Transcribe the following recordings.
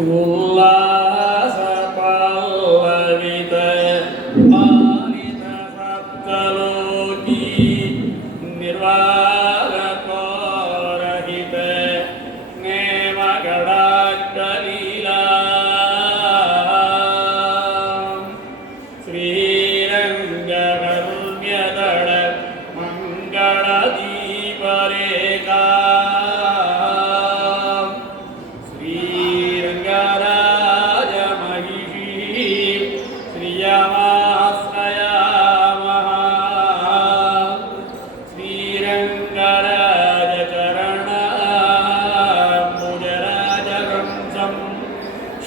உல்லாச பல்லவித பாலித சப்தலோகி நிர்வாக கோரஹித நேமகடாக்கலீலா ஸ்ரீரங்கரம்யதட மங்கள தீபரேகா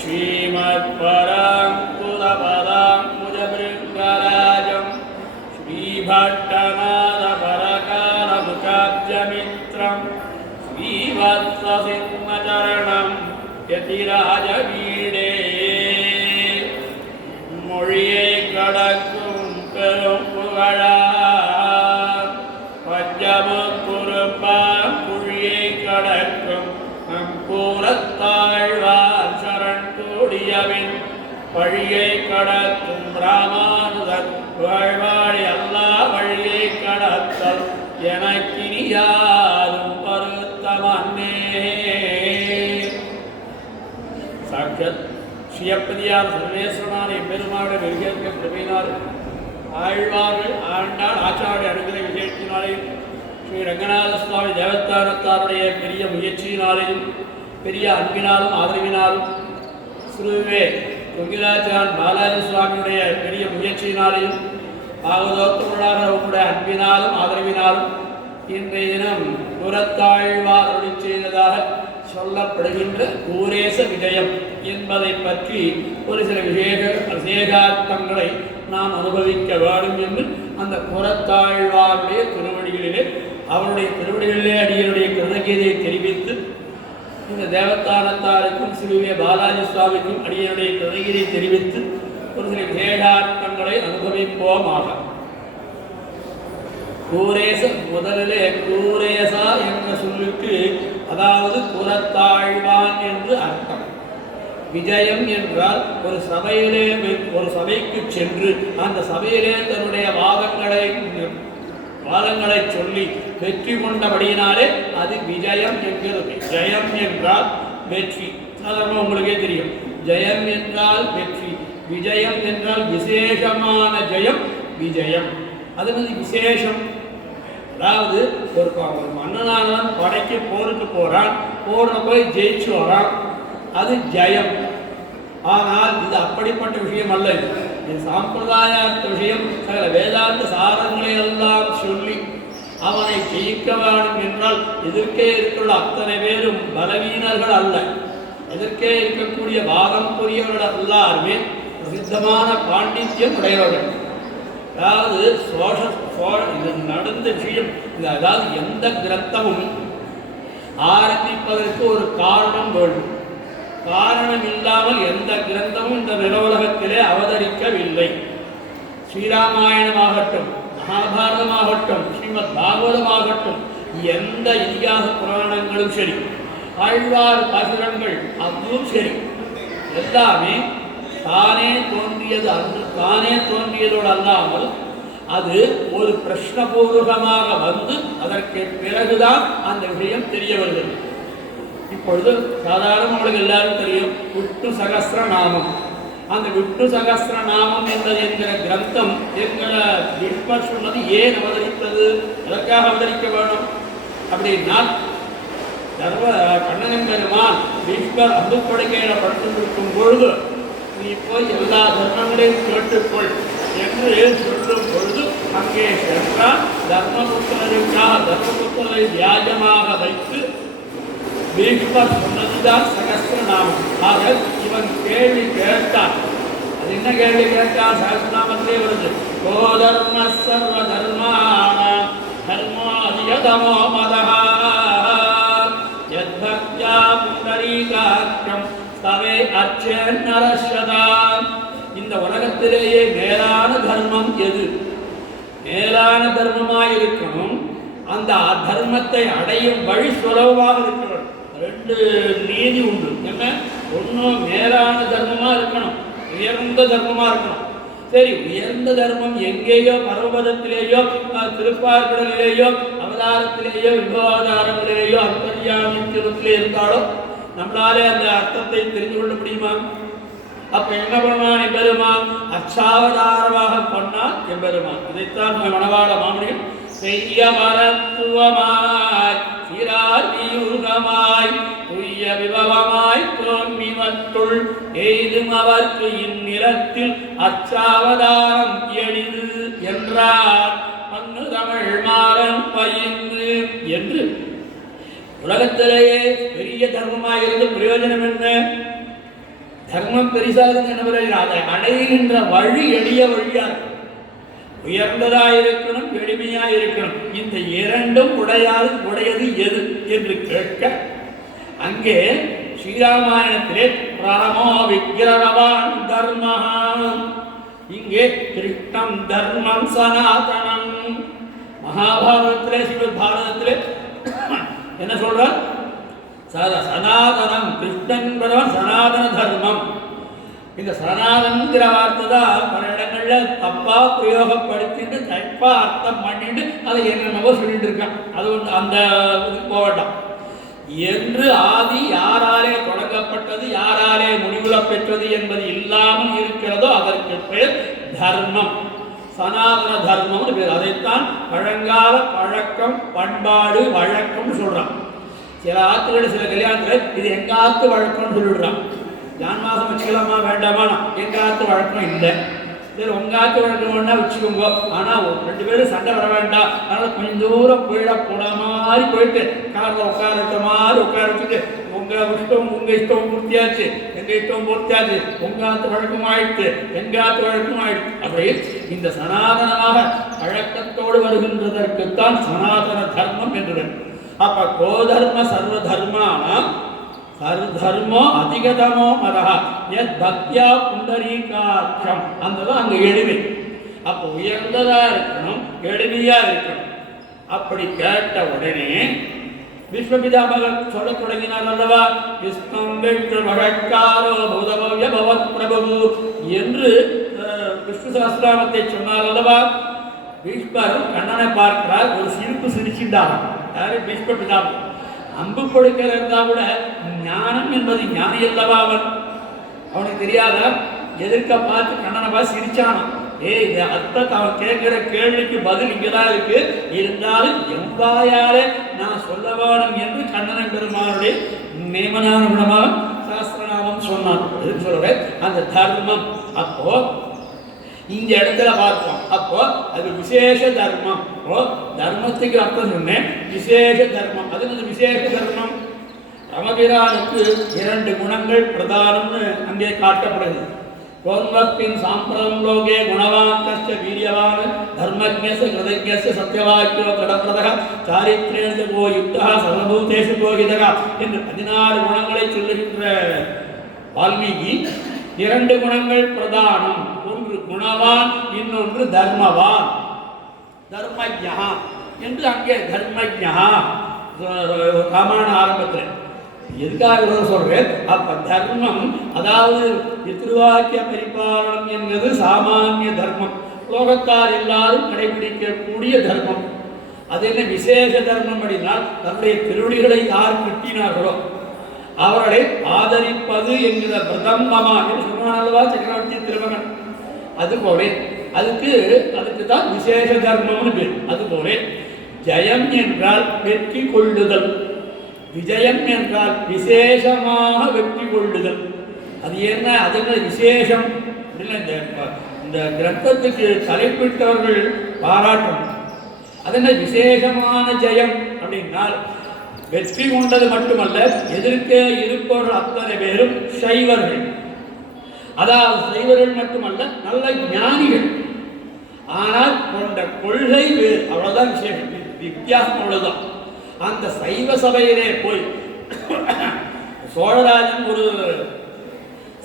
श्रीमत्पराङ्कुशपदाङ्कुशभृङ्गराजं श्रीभट्टनाथपरकालमुखाब्जमित्रं श्रीवत्ससिंहचरणं यतिराजवीडे மொழியை கடக்கும் பெரும் புகழார் பஞ்சமுக்குறுப்பாம் குழியை கடக்கும் நம் கூறத்தாழ்வார் சரண் கூடியவின் வழியை கடக்கும் ராமானுதன் வாழ்வாழி அல்லா வழியை கடத்தல் எனக்கினியாரும் பருத்தமன்னே. சாட்சத் ஸ்ரீயப்பதியார் சர்வேஸ்வரனான எம்பெருமானுடைய வெறுகேற்க பிரபையினார் ஆழ்வார்கள் ஆண்டாள் ஆச்சாரிய அனுகிற விஜயத்தினாலேயும் ஸ்ரீ ரங்கநாத சுவாமி தேவஸ்தானத்தாருடைய பெரிய முயற்சியினாலேயும் பெரிய அன்பினாலும் ஆதரவினாலும் ஸ்ரீவே கொங்கிலாச்சான் பாலாஜி சுவாமியுடைய பெரிய முயற்சியினாலேயும் பாகவதோத்தமர்களாக அவர்களுடைய அன்பினாலும் ஆதரவினாலும் இன்றைய தினம் புறத்தாழ்வார் அருளி செய்ததாக சொல்லப்படுகின்ற கூரேச விஜயம் என்பதை பற்றி ஒரு சில விசேஷார்த்தங்களை நாம் அனுபவிக்க வேண்டும் என்று அந்த புறத்தாழ்வாருடைய திருவடிகளிலே அவருடைய திருவடிகளிலே அடியனுடைய கிருதகீதையை தெரிவித்து இந்த தேவஸ்தானத்தாருக்கும் ஸ்ரீவே பாலாஜி சுவாமிக்கும் அடியனுடைய கிருதகீதையை தெரிவித்து ஒரு சில விசேஷார்த்தங்களை அனுபவிப்போமாக. கூரேச முதலிலே கூரேசா என்ற சொல்லுக்கு அதாவது புறத்தாழ்வான் என்று அர்த்தம். விஜயம் என்றால் ஒரு சபையிலே ஒரு சபைக்கு சென்று அந்த சபையிலே தன்னுடைய வாதங்களை சொல்லி வெற்றி கொண்டபடியினாலே அது விஜயம் என்கிறது. ஜெயம் என்றால் வெற்றி, சாதாரண உங்களுக்கே தெரியும். ஜெயம் என்றால் வெற்றி, விஜயம் என்றால் விசேஷமான ஜெயம் விஜயம். அது வந்து விசேஷம். அதாவது ஒரு மன்னனானவன் படைக்கு போருக்கு போறான், போரில் போய் ஜெயிச்சு வரான், அது ஜெயம். ஆனால் இது அப்படிப்பட்ட விஷயம் அல்ல. இது சாம்பிரதாயார்த்த விஷயம். சகல வேதாந்த சாரங்களை எல்லாம் சொல்லி அவனை ஜெயிக்க வேண்டும் என்றால் எதிர்க்கே இருக்கிற அத்தனை பேரும் பலவீனர்கள் அல்ல. எதிர்க்கே இருக்கக்கூடிய பாகம் புரியவர்கள் எல்லாருமே பிரசித்தமான பாண்டித்யம் உடையவர்கள். அதாவது இது நடந்த விஷயம். அதாவது எந்த கிரந்தமும் ஆரம்பிப்பதற்கு ஒரு காரணம் வேண்டும். காரணம் இல்லாமல் எந்த கிரந்தமும் இந்த நிலவுலகத்திலே அவதரிக்கவில்லை. ஸ்ரீராமாயணமாகட்டும், மகாபாரதமாகட்டும், ஸ்ரீமத் பாகவதமாகட்டும், எந்த இதிகாச புராணங்களும் சரி, ஆழ்வார் பாசுரங்கள் அதுவும் சரி, எல்லாமே தானே தோன்றியதோடு அல்லாமல் அது ஒரு பிரஷ்னபூர்வகமாக வந்து அதற்கு பிறகுதான் அந்த விஷயம் தெரிய வருகிறது. இப்பொழுது சாதாரண உங்களுக்கு எல்லாரும் தெரியும் விஷ்ணு சகஸ்ர நாமம். அந்த விஷ்ணு சகஸ்ர நாமம் என்கிற கிரந்தம் எங்களை விஷ்பர் சொன்னது ஏன் அவதரித்தது, அதற்காக அவதரிக்க வேணும் அப்படின்னா கண்ணன் பெருமான் விஷ்பர் அம்புப்படுக்கையில படுத்திருக்கும் பொழுது நீ போய் எல்லா தர்மங்களையும் கேட்டுக்கொள் என்று சொல்லும் பொழுது அங்கே சென்றால் தர்மபுத்திரரை வியாஜமாக வைத்து பீஷ்மர் சொன்னதுதான் சகஸ்ரநாமம். ஆக இவன் கேள்வி கேட்டான். அது என்ன கேள்வி கேட்டான்? சகஸ்ரநாமத்திலே வருது. ஓ தர்ம சர்வ தர்மாணாம் தர்மாதியதமோ மதஹா யத்பக்த்யா புண்டரீகாக்ஷம் தவே அர்ச்சன் நரஸ்யதாம். இந்த உலகத்திலேயே மேலான தர்மம் எது? மேலான தர்மமாயிருக்கணும். அந்த தர்மத்தை அடையும் வழி சுலபமாக இருக்கணும். ரெண்டு நீதி உண்டு. என்ன? ஒன்றும் மேலான தர்மமாக இருக்கணும், உயர்ந்த தர்மமாக இருக்கணும். சரி, உயர்ந்த தர்மம் எங்கேயோ பரமபதத்திலேயோ திருப்பார்கடலிலேயோ அவதாரத்திலேயோ விபவாதாரங்களிலேயோ அந்தர்யாமித்திலே இருந்தாலும் நம்மளாலே அந்த அர்த்தத்தை தெரிந்து கொள்ள முடியுமா? அப்ப என்ன பண்ணான் எம்பெருமான்? அச்சாவதாரமாக பண்ணான் எம்பெருமான். இதைத்தான் மணவாள மாமனிகள் செய்ய மரத்துவமாய் சிறார்வியூகமாய் துய்ய விபவமாய் தோன்மிவத்துள் எய்தும் அவர்க்கு இந்நிலத்தில் அச்சாவதாரம் எளிது என்றார் மண்ணு தமிழ் மாறன் பயின்று என்று. உலகத்திலேயே பெரிய தர்மமாயிருந்து பிரயோஜனம் என்ன? தர்மம் பெரிசாக என்ன? அதை அடைகின்ற வழி எளிய வழியா இருக்கணும், உயர்ந்ததா இருக்கணும், எளிமையா இருக்கணும். இந்த இரண்டும் உடையது எது என்று கேட்க அங்கே ஸ்ரீராமாயணத்திலே ராமோ விக்கிரகவான் தர்ம, இங்கே கிருஷ்ணம் தர்மம் சனாதனம். மகாபாரதத்திலே சிவபாரதத்திலே என்ன சொல்றார்? சனாதனம், கிருஷ்ணன் என்பவன் சனாதன தர்மம். இந்த சனாதனங்கிற வார்த்தை தான் பல இடங்கள்ல தப்பா பிரயோகப்படுத்திட்டு தப்பா அர்த்தம் பண்ணிட்டு அதை என்னென்னவோ சொல்லிட்டு இருக்கான். அது வந்து அந்த இதுக்கு போகட்டும். என்று ஆதி யாராலே தொடங்கப்பட்டது, யாராலே முடிவுல பெற்றது என்பது இல்லாமல் இருக்கிறதோ அதற்கு பேர் தர்மம், சனாதன தர்மம்னு பேர். அதைத்தான் பழங்கால பழக்கம், பண்பாடு, வழக்கம்னு சொல்றான். சில ஆத்துகள் சில கல்யாணத்தில் இது எங்க ஆத்து வழக்கம்னு சொல்லிடுறான். ஜான் மாதம் வச்சுக்கலாமா வேண்டாமா? எங்க ஆத்து வழக்கம் இல்லை. சரி, உங்க ஆத்து வழக்கம் வேணா வச்சுக்கோங்க, ஆனா ரெண்டு பேரும் சண்டை வர வேண்டாம். அதனால கொஞ்சம் தூரம் போயிட போன மாதிரி போயிட்டு காரில் உட்கார மாதிரி உட்கார வச்சுட்டு உங்க இஷ்டம் பூர்த்தியாச்சு, எங்க இஷ்டம் பூர்த்தியாச்சு, உங்க ஆத்து வழக்கம் ஆயிடுச்சு, எங்க ஆத்து வழக்கம் ஆயிடுச்சு. அப்படி இந்த சனாதனமாக பழக்கத்தோடு வருகின்றதற்குத்தான் சனாதன தர்மம் என்று. அப்ப கோதர்ம சர்வ தர்மானாம் சர்வதர்மோ அதிகதமோ மதஹ யத் பக்தியா புண்டரீகாட்சம். அந்த அங்க எளிமை. அப்போ உயர்ந்ததா இருக்கணும், எளிமையா இருக்கணும். அப்படி கேட்ட உடனே விஸ்வபிதாமகன் சொல்ல தொடங்கினார் அல்லவா? விஷ்ணம் வெற்று மகட்காரோ பூதபவ்ய பவத் பிரபு என்று விஷ்ணு சஹஸ்ரநாமத்தை சொன்னார் அல்லவா? பீஷ்மர் கண்ணனை பார்க்கிறார், ஒரு சிரிப்பு சிரிச்சுட்டார். யாரு? பீஷ்ம பிதாமகன். அம்பு கொடுக்கிற இருந்தா கூட ஞானம் என்பது ஞானி அல்லவா அவன்? அவனுக்கு தெரியாத எதிர்க்க பார்த்து கண்ணனை பார்த்து சிரிச்சானான். இந்த அர்த்தத்தை அவன் கேட்கிற கேள்விக்கு பதில் இங்கதான் இருக்கு, இருந்தாலும் எவ்வாயாலே நான் சொல்ல வேணும் என்று கண்ணன் பெருமானுடைய நியமனான குணமாக சாஸ்திரநாமம் சொன்னான். சொல்றேன் அந்த தர்மம். அப்போ இந்த இடத்துல பார்ப்போம். அப்போ அது விசேஷ தர்மம். தர்மத்துக்கு அர்த்தம் சொன்னேன், விசேஷ தர்மம். அது வந்து விசேஷ தர்மம். ரமபிரானுக்கு 2 குணங்கள் பிரதானம்னு அங்கே காட்டப்படுகிறது. கோன்வத்தின் சாம்பிரம் லோகே குணவாக்கஸ்ச வீரியவான் தர்மஜ்ஞஸ்ய கிருதஜ்ஞஸ்ய சத்யவாக்கியோ கடப்பிரதக சாரித்ரேண கோ யுக்தா சர்வபூதேஷு கோஹிதக என்று 16 குணங்களை சொல்லுகின்ற வால்மீகி 2 குணங்கள் பிரதானம். ஒன்று குணவான், இன்னொன்று தர்மவான். தர்மஜ்ஞா என்று அங்கே தர்மஜ்ஞா ராமாயண ஆரம்பத்தில் எதுக்காக சொல்றேன்? அப்ப தர்மம் அதாவது பித்ருவாக்கிய பரிபாலனம் என்பது சாமானிய தர்மம், லோகத்தார் எல்லாரும் கடைபிடிக்கக்கூடிய தர்மம். அது என்ன விசேஷ தர்மம் அப்படின்னால் தன்னுடைய திருவடிகளை யார் கிட்டினார்களோ அவர்களை ஆதரிப்பது என்கிற பிரதமமா என்று சொன்னால்வா சக்கரவர்த்தி திருமகன். அதுபோல அதுக்கு தான் விசேஷ தர்மம்னு பேர். அதுபோல ஜெயம் என்றால் வெற்றி கொள்ளுதல், விஜயம் என்றால் விசேஷமாக வெற்றி கொள்ளுதல். அது என்ன? அது என்ன விசேஷம்? இந்த கிரந்தத்துக்கு தலைப்பிட்டவர்கள் பாராட்டும். அது என்ன விசேஷமான ஜெயம் அப்படின்னால் வெற்றி கொண்டது மட்டுமல்ல, எதிர்க்க இருப்பவர்கள் அத்தனை பேரும் சைவர்கள். அதாவது சைவர்கள் மட்டுமல்ல, நல்ல ஞானிகள். ஆனால் கொண்ட கொள்கை வேறு, அவ்வளவுதான் விசேஷம், வித்தியாசம் அவ்வளவுதான். அந்த சைவ சபையிலே போய் சோழராஜன் ஒரு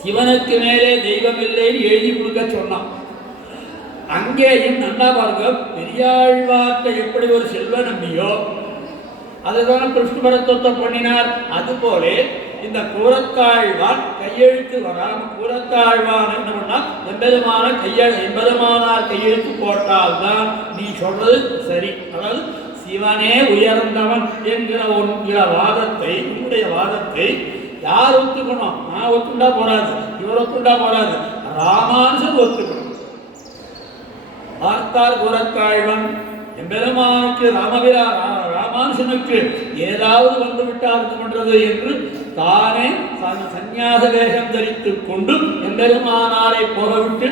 சிவனுக்கு மேலே தெய்வம் இல்லைன்னு எழுதி கொடுக்க சொன்னான். அங்கேயும் நன்னா பாருங்க, பெரியாழ்வார்த்தை எப்படி ஒரு செல்வ நம்பியோ அதுதான கிருஷ்ண பரத்துவத்தை பண்ணினார். அதுபோல இந்த கூரத்தாழ்வான் கையெழுத்து வராமல் கூரத்தாழ்வான் என்ன பண்ணா எம்பெருமானார் கையெழுத்து போட்டால்தான் நீ சொல்றது சரி. அதாவது சிவனே உயர்ந்தவன் என்கிற வாதத்தை, உன்னுடைய வாதத்தை யார் ஒத்துக்கணும்? நான் ஒத்துண்டா போறாது, இவர் ஒத்துண்டா போறாது, ராமானுஜன் ஒத்துக்கணும். பார்த்தார் கூரத்தாழ்வன் எம்பெருமானுக்கு ராமானுஜனுக்கு ஏதாவது வந்துவிட்டார் பண்றது என்று தானே சந்நியாச வேஷம் தரித்துக் கொண்டு எம்பெருமானாரை போகவிட்டு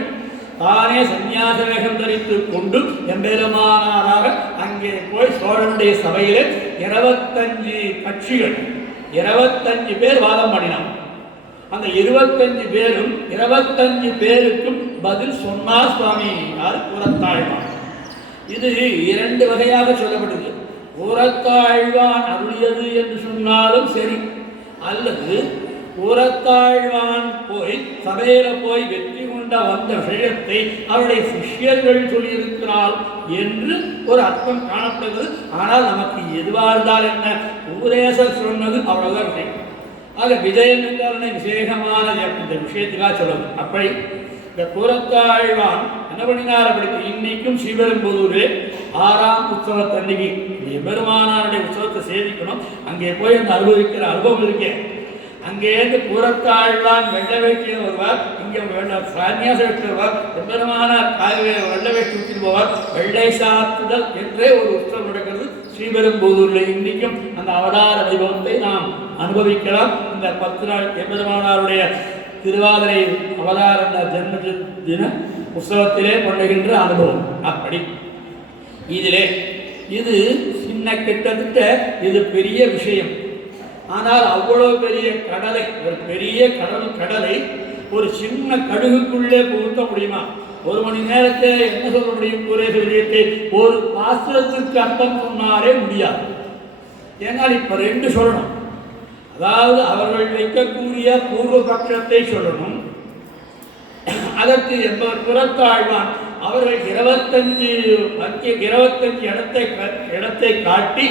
தானே சந்நியாச வேஷம் தரித்துக் கொண்டு எம்பெருமானாராக அங்கே போய் சோழனுடைய சபையிலே 25 கட்சிகள் 25 பேர் வாதம் பண்ணினான். அந்த 25 பேரும் 25 பேருக்கும் பதில் சொன்னார் சுவாமி கூரத்தாழ்வான். இது 2 வகையாக சொல்லப்படுது. கூரத்தாழ்வான் அருளியது என்று சொன்னாலும் சரி, அல்லது கூரத்தாழ்வான் போய் சபையில போய் வெற்றி கொண்ட வந்த விஷயத்தை அவருடைய சிஷ்யர்கள் சொல்லியிருக்கிறார் என்று ஒரு அர்த்தம் காணப்படுகிறது. ஆனால் நமக்கு எதுவாக இருந்தால் என்ன, உபதேசர் சொன்னது அவ்வளவுதான் விஷயம். ஆக விஜயம் என்றாலே விசேஷமான இந்த விஷயத்துக்காக சொல்லுவது. அப்படி இந்த கூரத்தாழ்வான் என்ன பண்ணினார்? அப்படி இன்னைக்கும் ஸ்ரீபெரும்புதூரே 6ஆம் உற்சவத்தன்னைக்கு பெருமானாருடைய உற்சவத்தை சேவிக்கணும். அங்கே போய் அந்த அனுபவிக்கிற அனுபவம் இருக்கேன். அங்கேருந்து கூரத்தாழ்வான் வெள்ளை வேட்டியில் வருவார், இங்கே சன்னியாச வேட்டில் வருவார், பெருமானார் வெள்ளை வேட்டி ஊற்றிட்டு போவார். வெள்ளை சாத்துதல் என்றே ஒரு உற்சவம் நடக்கிறது ஸ்ரீபெரும்புதூரில். இன்னைக்கும் அந்த அவதார வைபவத்தை நாம் அனுபவிக்கலாம். இந்த 10 நாள் எம்பெருமானாருடைய திருவாதிரை அவதார ஜென்ம தின உற்சவத்திலே கொண்டுகின்ற அனுபவம். அப்படி இதிலே இது சின்ன கிட்டத்தட்ட இது பெரிய விஷயம். ஆனால் அவ்வளவு பெரிய கடலை, ஒரு பெரிய கடலை ஒரு சின்ன கடுகுக்குள்ளே புகுத்த முடியுமா? 1 மணி நேரத்தை என்ன சொல்ல முடியும்? கூரேச விஜயத்தை ஒரு பாஸ்திரத்திற்கு அர்த்தம் சொன்னாரே முடியாது. ஏன்னால் இப்ப 2 சொல்லணும். அதாவது அவர்கள் வைக்கக்கூடிய பூர்வ பட்சத்தை சொல்லணும். அதற்கு கூரத்தாழ்வான் அவர்கள் 25 இடத்தை காட்டி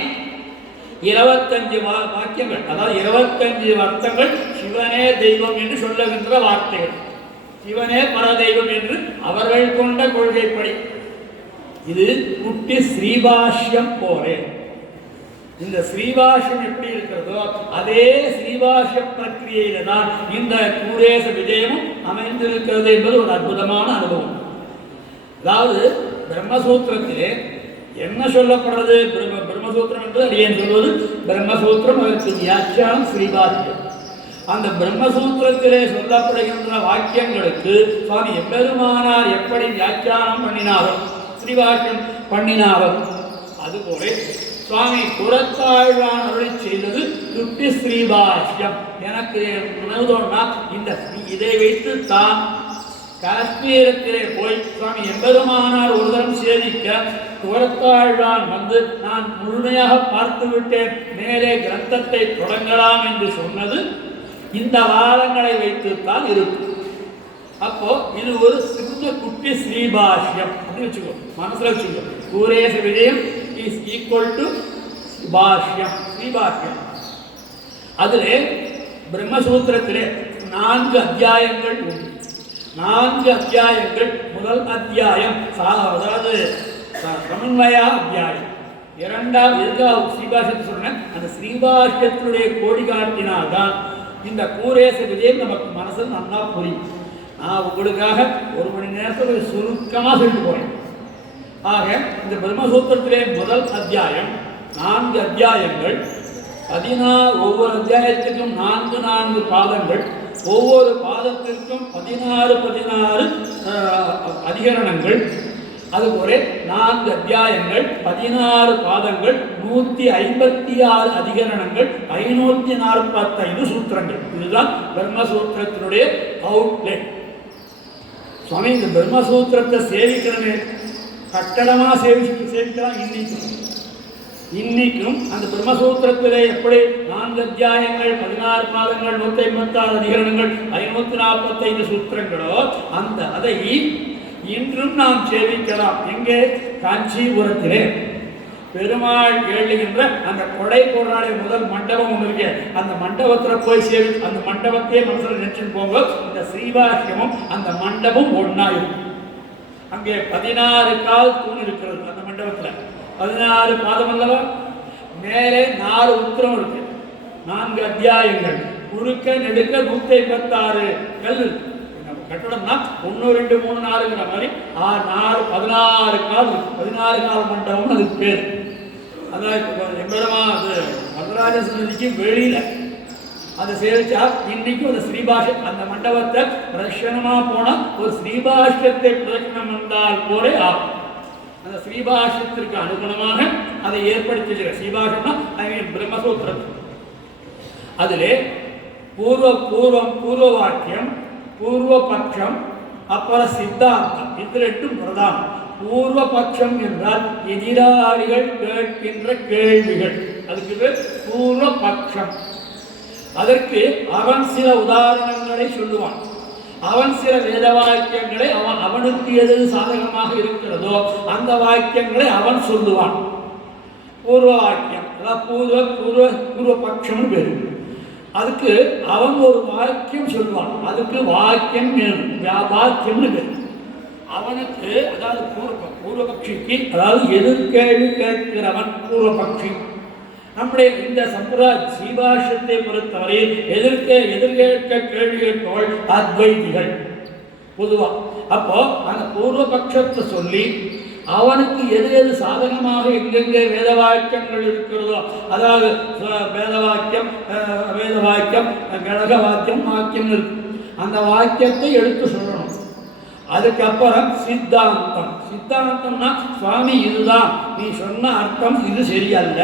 25 வாக்கியங்கள், அதாவது 25 அர்த்தங்கள் சிவனே தெய்வம் என்று சொல்லுகின்ற வார்த்தைகள், சிவனே பரதெய்வம் என்று அவர்கள் கொண்ட கொள்கைப்படி. இது குட்டி ஸ்ரீபாஷ்யம் போரே. இந்த ஸ்ரீபாஷ்யம் எப்படி இருக்கிறதோ அதே ஸ்ரீபாஷ்ய பிரக்கிரியில தான் இந்த கூரேச விஜயமும் அமைந்திருக்கிறது என்பது ஒரு அற்புதமான அனுபவம். அதாவது பிரம்மசூத்திரத்திலே என்ன சொல்லப்படுறது? பிரம்மசூத்திரம் என்று அடியேன் சொல்வது பிரம்மசூத்திரம், அதற்கு வியாக்கியானம் ஸ்ரீபாஷ்யம். அந்த பிரம்மசூத்திரத்திலே சொல்லப்படுகின்ற வாக்கியங்களுக்கு சுவாமி எம்பெருமானார் எப்படி வியாக்கியானம் பண்ணினாரோ, ஸ்ரீபாஷ்யம் பண்ணினாரோ, அதுபோல சுவாமி கூரத்தாழ்வான் அருளி செய்தது குட்டி ஸ்ரீபாஷ்யம். எனக்கு உணர்ந்தோன்னா இதை வைத்து தான் காஷ்மீரத்திலே போய் சுவாமி எம்பெருமானார் ஒரு தரம் சேவிக்க கூரத்தாழ்வான் வந்து நான் முழுமையாக பார்த்து விட்டேன், மேலே கிரந்தத்தை தொடங்கலாம் என்று சொன்னது இந்த வாரங்களை வைத்துத்தான் இருக்கும். அப்போ இது ஒரு சிறு குட்டி ஸ்ரீபாஷ்யம் அப்படின்னு வச்சுக்கோ, மனசுல வச்சுக்கோ. கூரேச விஜயம் இஸ் ஈக்குவல் டு பாஷ்யம், ஸ்ரீபாஷ்யம். அதிலே பிரம்மசூத்திரத்திலே 4 அத்தியாயங்கள் உண்டு. 4 அத்தியாயங்கள். முதல் அத்தியாயம் அதாவது சமன்வயா அத்தியாயம். 2வது ஸ்ரீபாஷ்யத்தை சொன்னேன். அந்த ஸ்ரீபாஷ்யத்தினுடைய கோடி காட்டினால்தான் இந்த கூரேச விஜயம் நமக்கு மனசில் நல்லா புரியும். நான் உங்களுக்காக 1 மணி நேரத்தில் சுருக்கமாக சொல்லிட்டு போறேன். ஆக இந்த பிரம்மசூத்திரத்திலே முதல் அத்தியாயம் 4 அத்தியாயங்கள், 16 ஒவ்வொரு அத்தியாயத்துக்கும் 4 பாதங்கள், ஒவ்வொரு பாதத்திற்கும் 16 அதிகரணங்கள். அதுபோல 4 அத்தியாயங்கள், 16 பாதங்கள், 156 அதிகரணங்கள், 545 சூத்திரங்கள். இதுதான் பிரம்மசூத்திரத்தினுடைய அவுட்லெட். சுவாமி இந்த பிரம்மசூத்திரத்தை சேவிக்கிறமே, கட்டடமா சேவிக்கலாம். இன்னைக்கும் அந்த பிரம்மசூத்திரத்திலே எப்படி 4 அத்தியாயங்கள், 16 பாதங்கள், 156 அதிகரணங்கள், 545 சூத்திரங்களோ அதை இன்றும் நாம் சேவிக்கலாம். எங்கே? காஞ்சிபுரத்திலே பெருமாள் எழுகின்ற அந்த கொடை போடுறாளே முதல் மண்டபம் ஒன்று இருக்கு. அந்த மண்டபத்தில் போய் சேவி அந்த மண்டபத்தையே மனசில் நினைச்சுன்னு போங்க. இந்த ஸ்ரீபாஷ்யமும் அந்த மண்டபம் ஒன்னா இருக்கும். அங்கே 16 கால் தூண் இருக்கிறது. அந்த மண்டபத்தில் 16 பாதம் அல்லவா. மேலே 4 உத்திரம் இருக்கு, 4 அத்தியாயங்கள், குறுக்க நெடுக்க 156 கல் இருக்கு. கட்டடம்னா 1 2 3 4ங்கிற மாதிரி 16 கால் 16 கால் மண்டபம் அதுக்கு பேர். அதான் எம்பெருமா அது வரதராஜ சன்னதிக்கு வெளியில அதை சேவிச்சா இன்னைக்கும் அந்த ஸ்ரீபாஷ்ய அந்த மண்டபத்தை பிரதட்சணமா போனா ஒரு ஸ்ரீபாஷ்யத்தை பிரதட்சணம் வந்தால் போலே ஆகும். அந்த ஸ்ரீபாஷ்யத்திற்கு அனுகுணமாக அதை ஏற்படுத்தி ஸ்ரீபாஷ்யம்னா பிரம்மசூத்திரம். அதிலே பூர்வ வாக்கியம், பூர்வ பட்சம், அப்புறம் சித்தாந்தம், இது ரெண்டும் பிரதானம். பூர்வ பட்சம் என்றால் எதிராளிகள் கேட்கின்ற கேள்விகள், அதுக்கு பூர்வ பட்சம். அதற்கு அவன் சில உதாரணங்களை சொல்லுவான். அவன் சில வேத வாக்கியங்களை அவனுக்கு எது சாதகமாக இருக்கிறதோ அந்த வாக்கியங்களை அவன் சொல்லுவான். பூர்வ வாக்கியம் அதாவது பூர்வ பட்சம் பேரு. அதுக்கு அவன் ஒரு வாக்கியம் சொல்லுவான். அதுக்கு வாக்கியம் வாக்கியம்னு பேரு. அவனுக்கு அதாவது பூர்வபக்ஷிக்கு அதாவது எதிர்கேள்வி கேட்கிறவன் பூர்வபக்ஷி. நம்முடைய இந்த சம்பிரதாய ஸ்ரீபாஷ்யத்தை பொறுத்தவரை எதிர்கேட்க கேள்வி கேட்பவள் அத்வைதிகள் பொதுவா. அப்போ அந்த பூர்வபக்ஷத்தை சொல்லி அவனுக்கு எது எது சாதகமாக எங்கெங்கே வேத வாக்கியங்கள் இருக்கிறதோ, அதாவது வேத வாக்கியம் கடக வாக்கியம் இருக்கு, அந்த வாக்கியத்தை எடுத்து சொல்லணும். அதுக்கப்புறம் சித்தாந்தம்னா சுவாமி இதுதான் நீ சொன்ன அர்த்தம், இது சரியல்ல.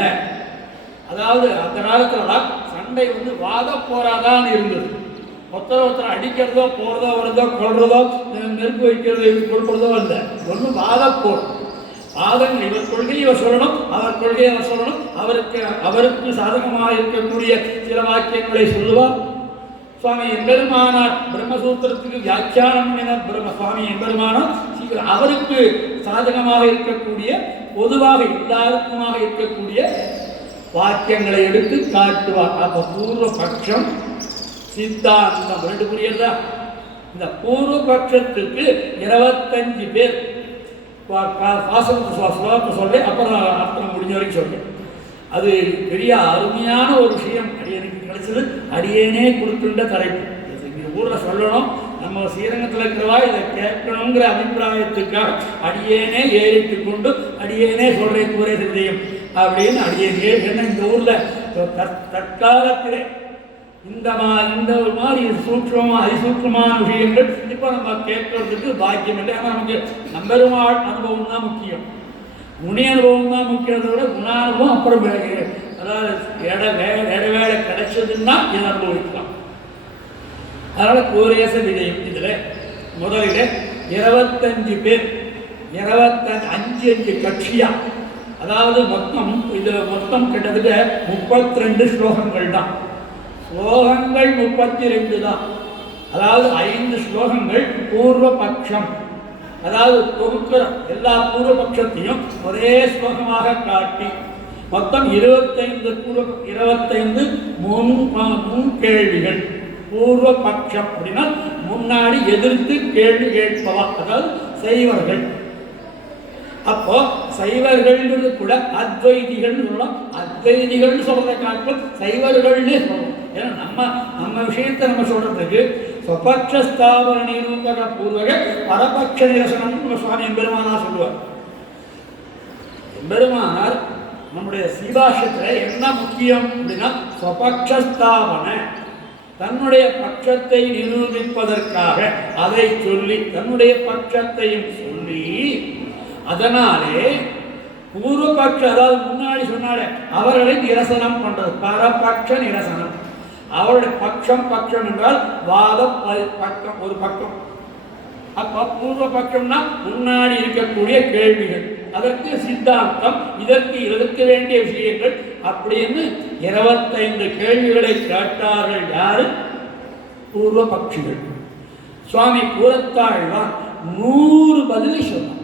அதாவது அந்த காலத்துல சண்டை வாத போராதான் இருந்தது. ஒருத்தர் அடிக்கிறதோ போறதோ வருதோ கொள்றதோ நெருப்பு வைக்கிறதோ கொடுப்பதோ இல்லை. ஒன்றும் வாதப்போர் வாதங்கள். இவர் கொள்கையை இவர் சொல்லணும், அவர் கொள்கையை அவர் சொல்லணும். அவருக்கு சாதகமாக இருக்கக்கூடிய சில வாக்கியங்களை சொல்லுவார். சுவாமி எம்பெருமானார் பிரம்மசூத்திரத்துக்கு வியாக்கியானம் சுவாமி எம்பெருமானார் அவருக்கு சாதகமாக இருக்கக்கூடிய பொதுவாக எல்லாருக்குமாக இருக்கக்கூடிய வாக்கியங்களை எடுத்து காட்டுவார். அப்ப பூர்வ பட்சம் சித்தாந்தம் ரெண்டு புரியுதா? இந்த பூர்வ பட்சத்துக்கு 25 பேர் ஸ்லோகத்தை சொல்றேன், அப்புறம் அர்த்தம் முடிஞ்ச வரைக்கும் சொல்றேன். அது பெரிய அருமையான ஒரு விஷயம் அடியனுக்கு கிடைச்சது. அடியேனே கொடுக்கின்ற தலைப்பு இந்த ஊரில் சொல்லணும். நம்ம ஸ்ரீரங்கத்தில் இருக்கிறவா இதை கேட்கணுங்கிற அபிப்பிராயத்துக்காக அடியேனே ஏறிட்டு கொண்டு அடியேனே சொல்றேன் கூறே தெரியும் அப்படின்னு அடியேனே. ஏன்னா இந்த ஊரில் தற்காலத்திலே இந்த மாதிரி அதிசூட்சமான விஷயங்கள் இப்போ நம்ம கேட்கறதுக்கு பாக்கியம் இல்லை. ஆனால் நமக்கு நம்பெருமாள் அனுபவம் தான் முக்கியம், முனி அனுபவம் தான் முக்கியத்தை விட குணானுபவம் அப்புறம் அதாவது வேலை கிடைச்சதுன்னா இதை அனுபவிக்கலாம். அதனால கோரேச விஜயம் இதில் முதலில் 25 பேர் 5 கட்சியா, அதாவது மொத்தம் கிட்டத்தட்ட 32 ஸ்லோகங்கள் தான். ஸ்லோகங்கள் 32 தான். அதாவது 5 ஸ்லோகங்கள் பூர்வபக்ஷம், அதாவது தொகுக்கிற எல்லா பூர்வபக்ஷத்தையும் ஒரே ஸ்லோகமாக காட்டி மொத்தம் 25 முன் கேள்விகள். பூர்வபக்ஷம் அப்படின்னா முன்னாடி எதிர்த்து கேள்வி கேட்பவா, அதாவது சைவர்கள். அப்போ சைவர்கள் கூட அத்வைதிகள் சொல்லலாம். அத்வைதிகள் சொல்றதை காட்டும் சைவர்கள்னே சொல்லணும். ஏன்னா நம்ம விஷயத்தை நம்ம சொல்றதுக்கு ஸ்வபக்ஷஸ்தாபன நிரூபக பூர்வக பரபக்ஷ நிரசனம் நம்ம சுவாமி எம்பெருமானார் சொல்லுவார். எம்பெருமானார் நம்முடைய ஸ்ரீபாஷ்யத்தில் என்ன முக்கியம் அப்படின்னா ஸ்வபக்ஷஸ்தாபன, தன்னுடைய பட்சத்தை நிரூபிப்பதற்காக அதை சொல்லி தன்னுடைய பட்சத்தையும் சொல்லி, அதனாலே பூர்வபக்ஷ அதாவது முன்னாடி சொன்னாலே அவர்களை நிரசனம் பண்றது பரபக்ஷ நிரசனம். அவருடைய பட்சம் என்றால் வாதம் பக்கம் ஒரு பக்கம். அப்ப பூர்வபக்ஷம்னா முன்னாடி இருக்கக்கூடிய கேள்விகள், அதற்கு சித்தாந்தம், இதற்கு இருக்க வேண்டிய விஷயங்கள் அப்படின்னு 25 கேள்விகளை கேட்டார்கள். யாரு? பூர்வபக்ஷிகள். சுவாமி கூறத்தாழ்வான் 100 பதிலை சொன்னார்.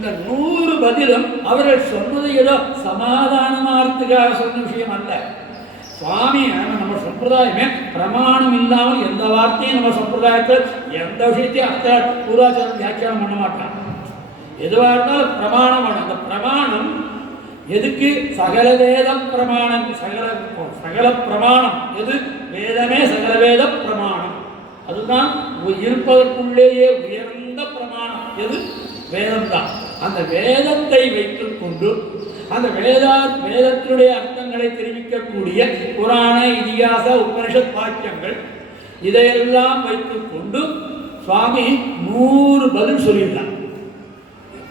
இந்த 100 பதிலும் அவர்கள் சொன்னது ஏதோ சமாதானமாகறதுக்காக சொன்ன விஷயம் அல்ல. சுவாமி நம்ம சம்பிரதாயமே பிரமாணம் இல்லாமல் எந்த வார்த்தையும் நம்ம சம்பிரதாயத்தில் எந்த விஷயத்தையும் அர்த்த பூர்வாச்சாரம் வியாக்கியானம் பண்ண மாட்டான். எதுவாக இருந்தாலும் பிரமாணம் வேணும். அந்த பிரமாணம் எதுக்கு? சகல வேதம் பிரமாணம். சகல பிரமாணம் எது? வேதமே சகல வேத பிரமாணம். அதுதான் இருப்பதற்குள்ளேயே உயர்ந்த பிரமாணம் எது? வேதம்தான். அந்த வேதத்தை வைத்துக் கொண்டு அந்த வேதத்தினுடைய அர்த்தங்களை தெரிவிக்கக்கூடிய புராண இதிகாச உபனிஷத் வாக்கியங்கள் இதையெல்லாம் வைத்துக் கொண்டு சுவாமி 100 பதில் சொல்லியிருந்தார்.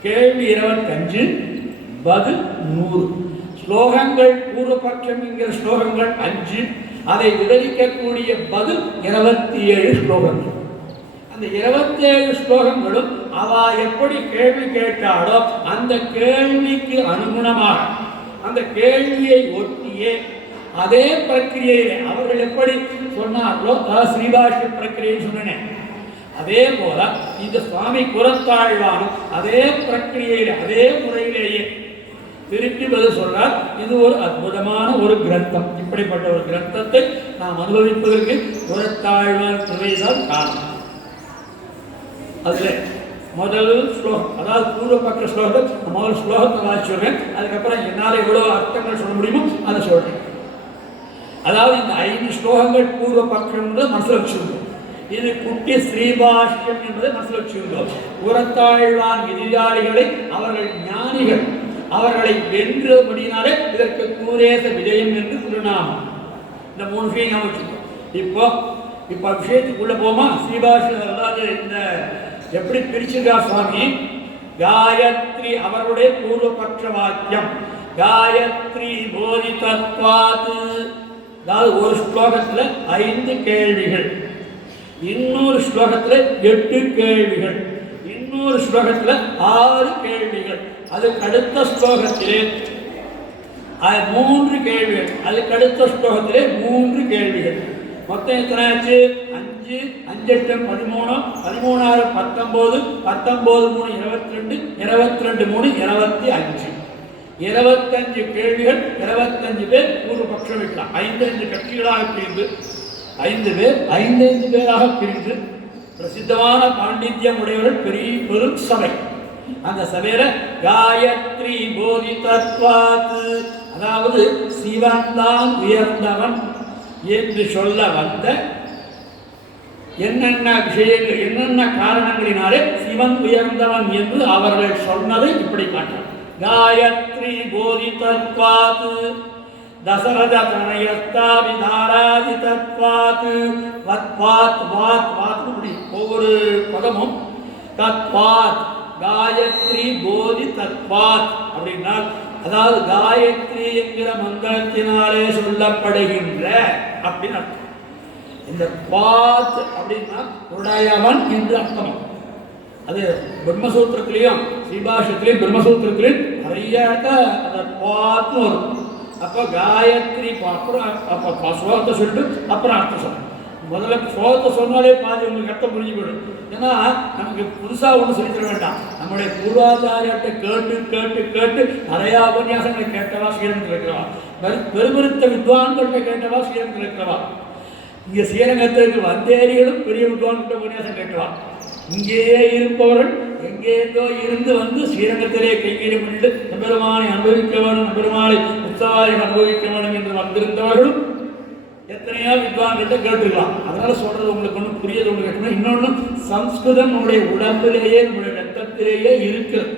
கேள்வி 25, பதில் 100. ஸ்லோகங்கள் பூர்வபட்சம் என்கிற ஸ்லோகங்கள் 5, அதை விவரிக்கக்கூடிய பதில் 27 ஸ்லோகங்கள். அந்த 27 ஸ்லோகங்களும் அவ எப்படி கேள்வி கேட்டாலோ அந்த கேள்விக்கு அனுகுணமாக அந்த கேள்வியை ஒட்டியே அதே பிரக்கிரியிலே அவர்கள் எப்படி சொன்னார்களோ ஸ்ரீபாஷ்ய பிரக்கிரியை சொன்னேன். அதே போல இந்த சுவாமி குரத்தாழ்வானும் அதே பிரக்கிரியிலே அதே முறையிலேயே திருப்பி பதில் சொல்றார். இது ஒரு அற்புதமான ஒரு கிரந்தம். இப்படிப்பட்ட ஒரு கிரந்தத்தை நாம் அனுபவிப்பதற்கு குரத்தாழ்வான் துறைதான் காரணம். அதில் முதல் ஸ்லோகம், அதாவது பூர்வபக்ஷ ஸ்லோகத்தை முதல் ஸ்லோகத்தை வாசிச்சுடுறேன். அதுக்கப்புறம் என்னால் எவ்வளோ அர்த்தங்கள் சொல்ல முடியுமோ அதை சொல்கிறேன். அதாவது இந்த 5 ஸ்லோகங்கள் பூர்வபக்ஷம் என்பதை மனசில் வச்சுருந்தோம். இது குட்டி ஸ்ரீபாஷ்யம் என்பதை மனசில் வச்சுருந்தோம். புறத்தாழ்வான் எதிராளிகளை அவர்கள் ஞானிகள் அவர்களை வென்றபடினாலே இதற்கு கூரேச விஜயம் என்று திருநாமம். இந்த 3 விஷயம் ஞாபகம் வச்சுருக்கோம். இப்போ விஷயத்துக்குள்ளே போமா. ஸ்ரீபாஷ்யம் அதாவது இந்த எப்படி பிரிச்சுக்கா சுவாமி? காயத்ரி அவருடைய பூர்வபக்ஷ வாக்கியம் காயத்ரி போதிதத்வாத். அதாவது ஒரு ஸ்லோகத்தில் 5 கேள்விகள், இன்னொரு ஸ்லோகத்தில் 8 கேள்விகள், இன்னொரு ஸ்லோகத்தில் 6 கேள்விகள், அதுக்கு அடுத்த ஸ்லோகத்திலே 3 கேள்விகள், அதுக்கு அடுத்த ஸ்லோகத்திலே 3 கேள்விகள். மொத்தம் எத்தனை ஆச்சு? 5, 5 8 13, 13 19, 19 3 22, 22 3 25. 25 கேள்விகள், 25 பேர் பூர்வபக்ஷம் வைக்கலாம். 5 கட்சிகளாக பிரிந்து 5 பேர் 5 பேராக பிரிந்து பிரசித்தமான பாண்டித்யம் உடையவர்கள் பெரும் சபை. அந்த சபையில காயத்ரி போதிதத்வாத், அதாவது சிவன் தான் உயர்ந்தவன் என்று சொல்ல வந்த என்னென்ன விஷயங்கள் என்னென்ன காரணங்களினாலே சிவன் உயர்ந்தவன் என்று அவர்கள் சொன்னதை இப்படி காட்டார். காயத்ரி போதிதத்வாத் தசரத தனயஸ்தாபிதாராதிதத்வாத் வத்வாத் வாத் வாத். இப்படி ஒவ்வொரு பதமும் தத்வாத் காயத்ரி போதிதத்வாத் அப்படின்னா அதாவது காயத்ரி என்கிற மந்திரத்தினாலே சொல்லப்படுகின்ற அப்படின்னு அர்த்தம். இந்த பாத் அப்படின்னா உடையவன் என்று அர்த்தம். அது பிரம்மசூத்திரத்திலையும் ஸ்ரீபாஷ்யத்திலையும் பிரம்மசூத்திரத்திலையும் நிறைய அந்த பாத்து வரும். அப்போ காயத்ரி அப்புறம் அப்போ ஸ்லோகத்தை சொல்லிட்டு அப்புறம் அர்த்தம் சொல்லணும். முதல்ல ஸ்லோகத்தை சொன்னாலே பாதி உங்களுக்கு அர்த்தம் புரிஞ்சு போயிடும். ஏன்னா நமக்கு புதுசாக ஒன்றும் சொல்லித்தர வேண்டாம். நம்முடைய பூர்வாச்சாரியத்தை கேட்டு கேட்டு கேட்டு நிறையா உபன்யாசங்களை கேட்டவா ஸ்ரீரங்கத்தில் இருக்கிறவா, பெருமிருத்த வித்வான்கள்கிட்ட கேட்டவா ஸ்ரீரங்கத்தில் இருக்கிறவா, இங்கே ஸ்ரீரங்கத்திற்கு வந்தேரிகளும் பெரிய வித்வான்கிட்ட உபன்யாசம் கேட்டவா, இங்கேயே இருப்பவர்கள் எங்கேயோ இருந்து வந்து ஸ்ரீரங்கத்திலே கைகீடு பண்ணிட்டு நம்பெருமானை அனுபவிக்க வேணும், நம்பெருமானை உற்சவாரை அனுபவிக்க வேணும் என்று வந்திருந்தவர்களும் எத்தனையோ வித்வான்கிட்ட கேட்டுக்கலாம். அதனால சொல்றது உங்களுக்கு ஒன்றும் புரியுது. ஒன்று கேட்கணும். இன்னொன்று, சம்ஸ்கிருதம் நம்முடைய உடம்பிலேயே நம்முடைய ரத்தத்திலேயே இருக்கிறது.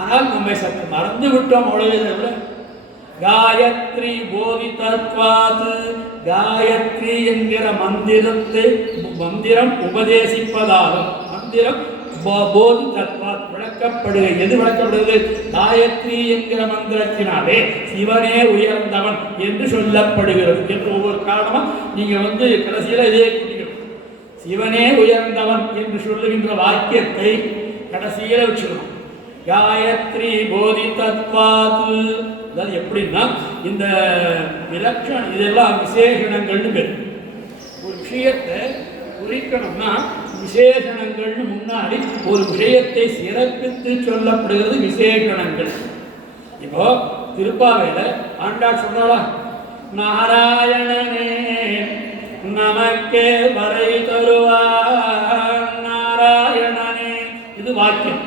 ஆனால் நம்மை சற்று மறந்து விட்டோம். அவ்வளவே தவிர காயத்ரி போதிதத்வாத், காயத்ரி என்கிற மந்திரம் உபதேசிப்பதாலும் மந்திரம் போதிதத்வாத் விளக்கப்படுகிறது. எது விளக்கப்படுகிறது? காயத்ரி என்கிற மந்திரத்தினாலே சிவனே உயர்ந்தவன் என்று சொல்லப்படுகிறது என்று ஒவ்வொரு காரணமா நீங்க கடைசியில இதே கூட்டிக்கணும். சிவனே உயர்ந்தவன் என்று சொல்லுகின்ற வாக்கியத்தை கடைசியில வச்சுக்கணும். காயத்ரி போதிதத்வாத். அதாவது எப்படின்னா இந்த விலட்சணம் இதெல்லாம் விசேஷணங்கள்னு பேர். ஒரு விஷயத்தை குறிக்கணும்னா விசேஷணங்கள்னு முன்னாடி ஒரு விஷயத்தை சிறப்பித்து சொல்லப்படுகிறது விசேஷணங்கள். இப்போ திருப்பாவையில ஆண்டாள் சொல்றாளா, நாராயணனே நமக்கே வரை தருவார் நாராயணனே, இது வாக்கியம்.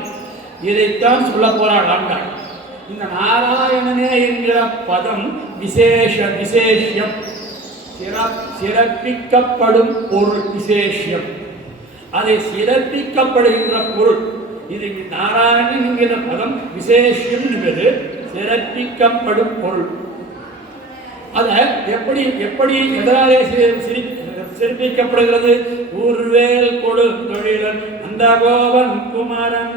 இதைத்தான் சொல்ல போறாள் ஆண்டாள். இந்த நாராயணனே என்கிற பதம் விசேஷம், சிறப்பிக்கப்படும் பொருள் விசேஷம். அதை சிறப்பிக்கப்படுகின்ற பொருள் இது நாராயணன் என்கிற பதம் விசேஷம் என்பது சிறப்பிக்கப்படும் பொருள். அத எப்படி எப்படி எதனாலே சிறப்பிக்கப்படுகிறது? ஊர்வேல் கொடு தொழிலன் அந்த கோவன் குமரன்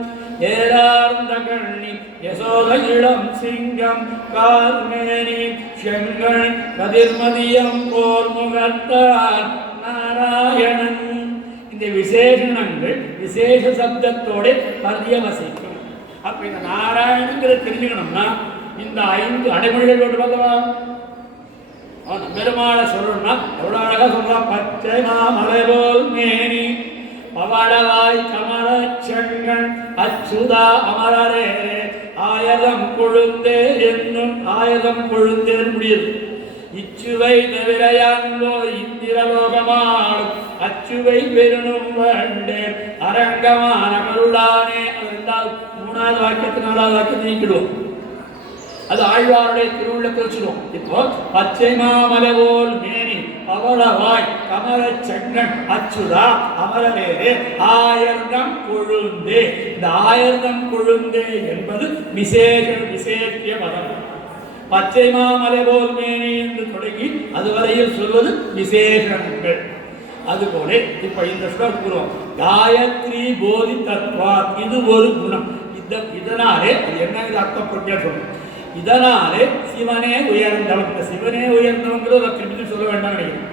ஏரார்ந்த கண்ணி யசோத இளம் சிங்கம் கார்மேனி செங்கல் கதிர்மதியம் போர் முகத்தார் நாராயணன். இந்த விசேஷணங்கள் விசேஷ சப்தத்தோட பர்யவசிக்கும். அப்ப இந்த நாராயணங்கிற தெரிஞ்சுக்கணும்னா இந்த 5 அடைமொழிகள் கொண்டு வரலாம். அவன் பெருமாளை சொல்லணும்னா எவ்வளவு அழகா சொல்றான். பச்சை மாமலை போல் மேனி பவளவாய் கமல செங்கன் அச்சுதா அமரரே ஆயதம் கொழுந்தே என்னும் ஆயதம் கொழுந்தே முடியுது. இச்சுவை தவிரையான்போ இந்திரலோகமாடும் அச்சுவை பெருணும் வேண்டேன் அரங்கமான கருளானே. அது 3வது வாக்கியத்து 4வது வாக்கியத்தை நீக்கிடுவோம். அது ஆழ்வாருடைய திருவுள்ளத்தை வச்சிருவோம். இப்போ பச்சை மாமலை போல் மேனி பவளவாய் கமல செங்கன் அச்சுதா அமரரே ஆயர்தம் கொழுந்தே. இந்த ஆயர்தம் கொழுந்தே என்பது விசேஷிய பதம். பச்சை மாமலை போல் மேனி என்று தொடங்கி அதுவரையில் சொல்வது விசேஷங்கள். அதுபோல இப்ப இந்த ஸ்லோகம் காயத்ரி போதி தத்வா, இது ஒரு குணம். இதனாலே என்ன அர்த்தப்பட்டு சொல்லும். இதனாலே சிவனே உயர்ந்தவன். இந்த சிவனே உயர்ந்தவங்கிறது திருப்பி சொல்ல வேண்டாம் நினைக்கிறேன்.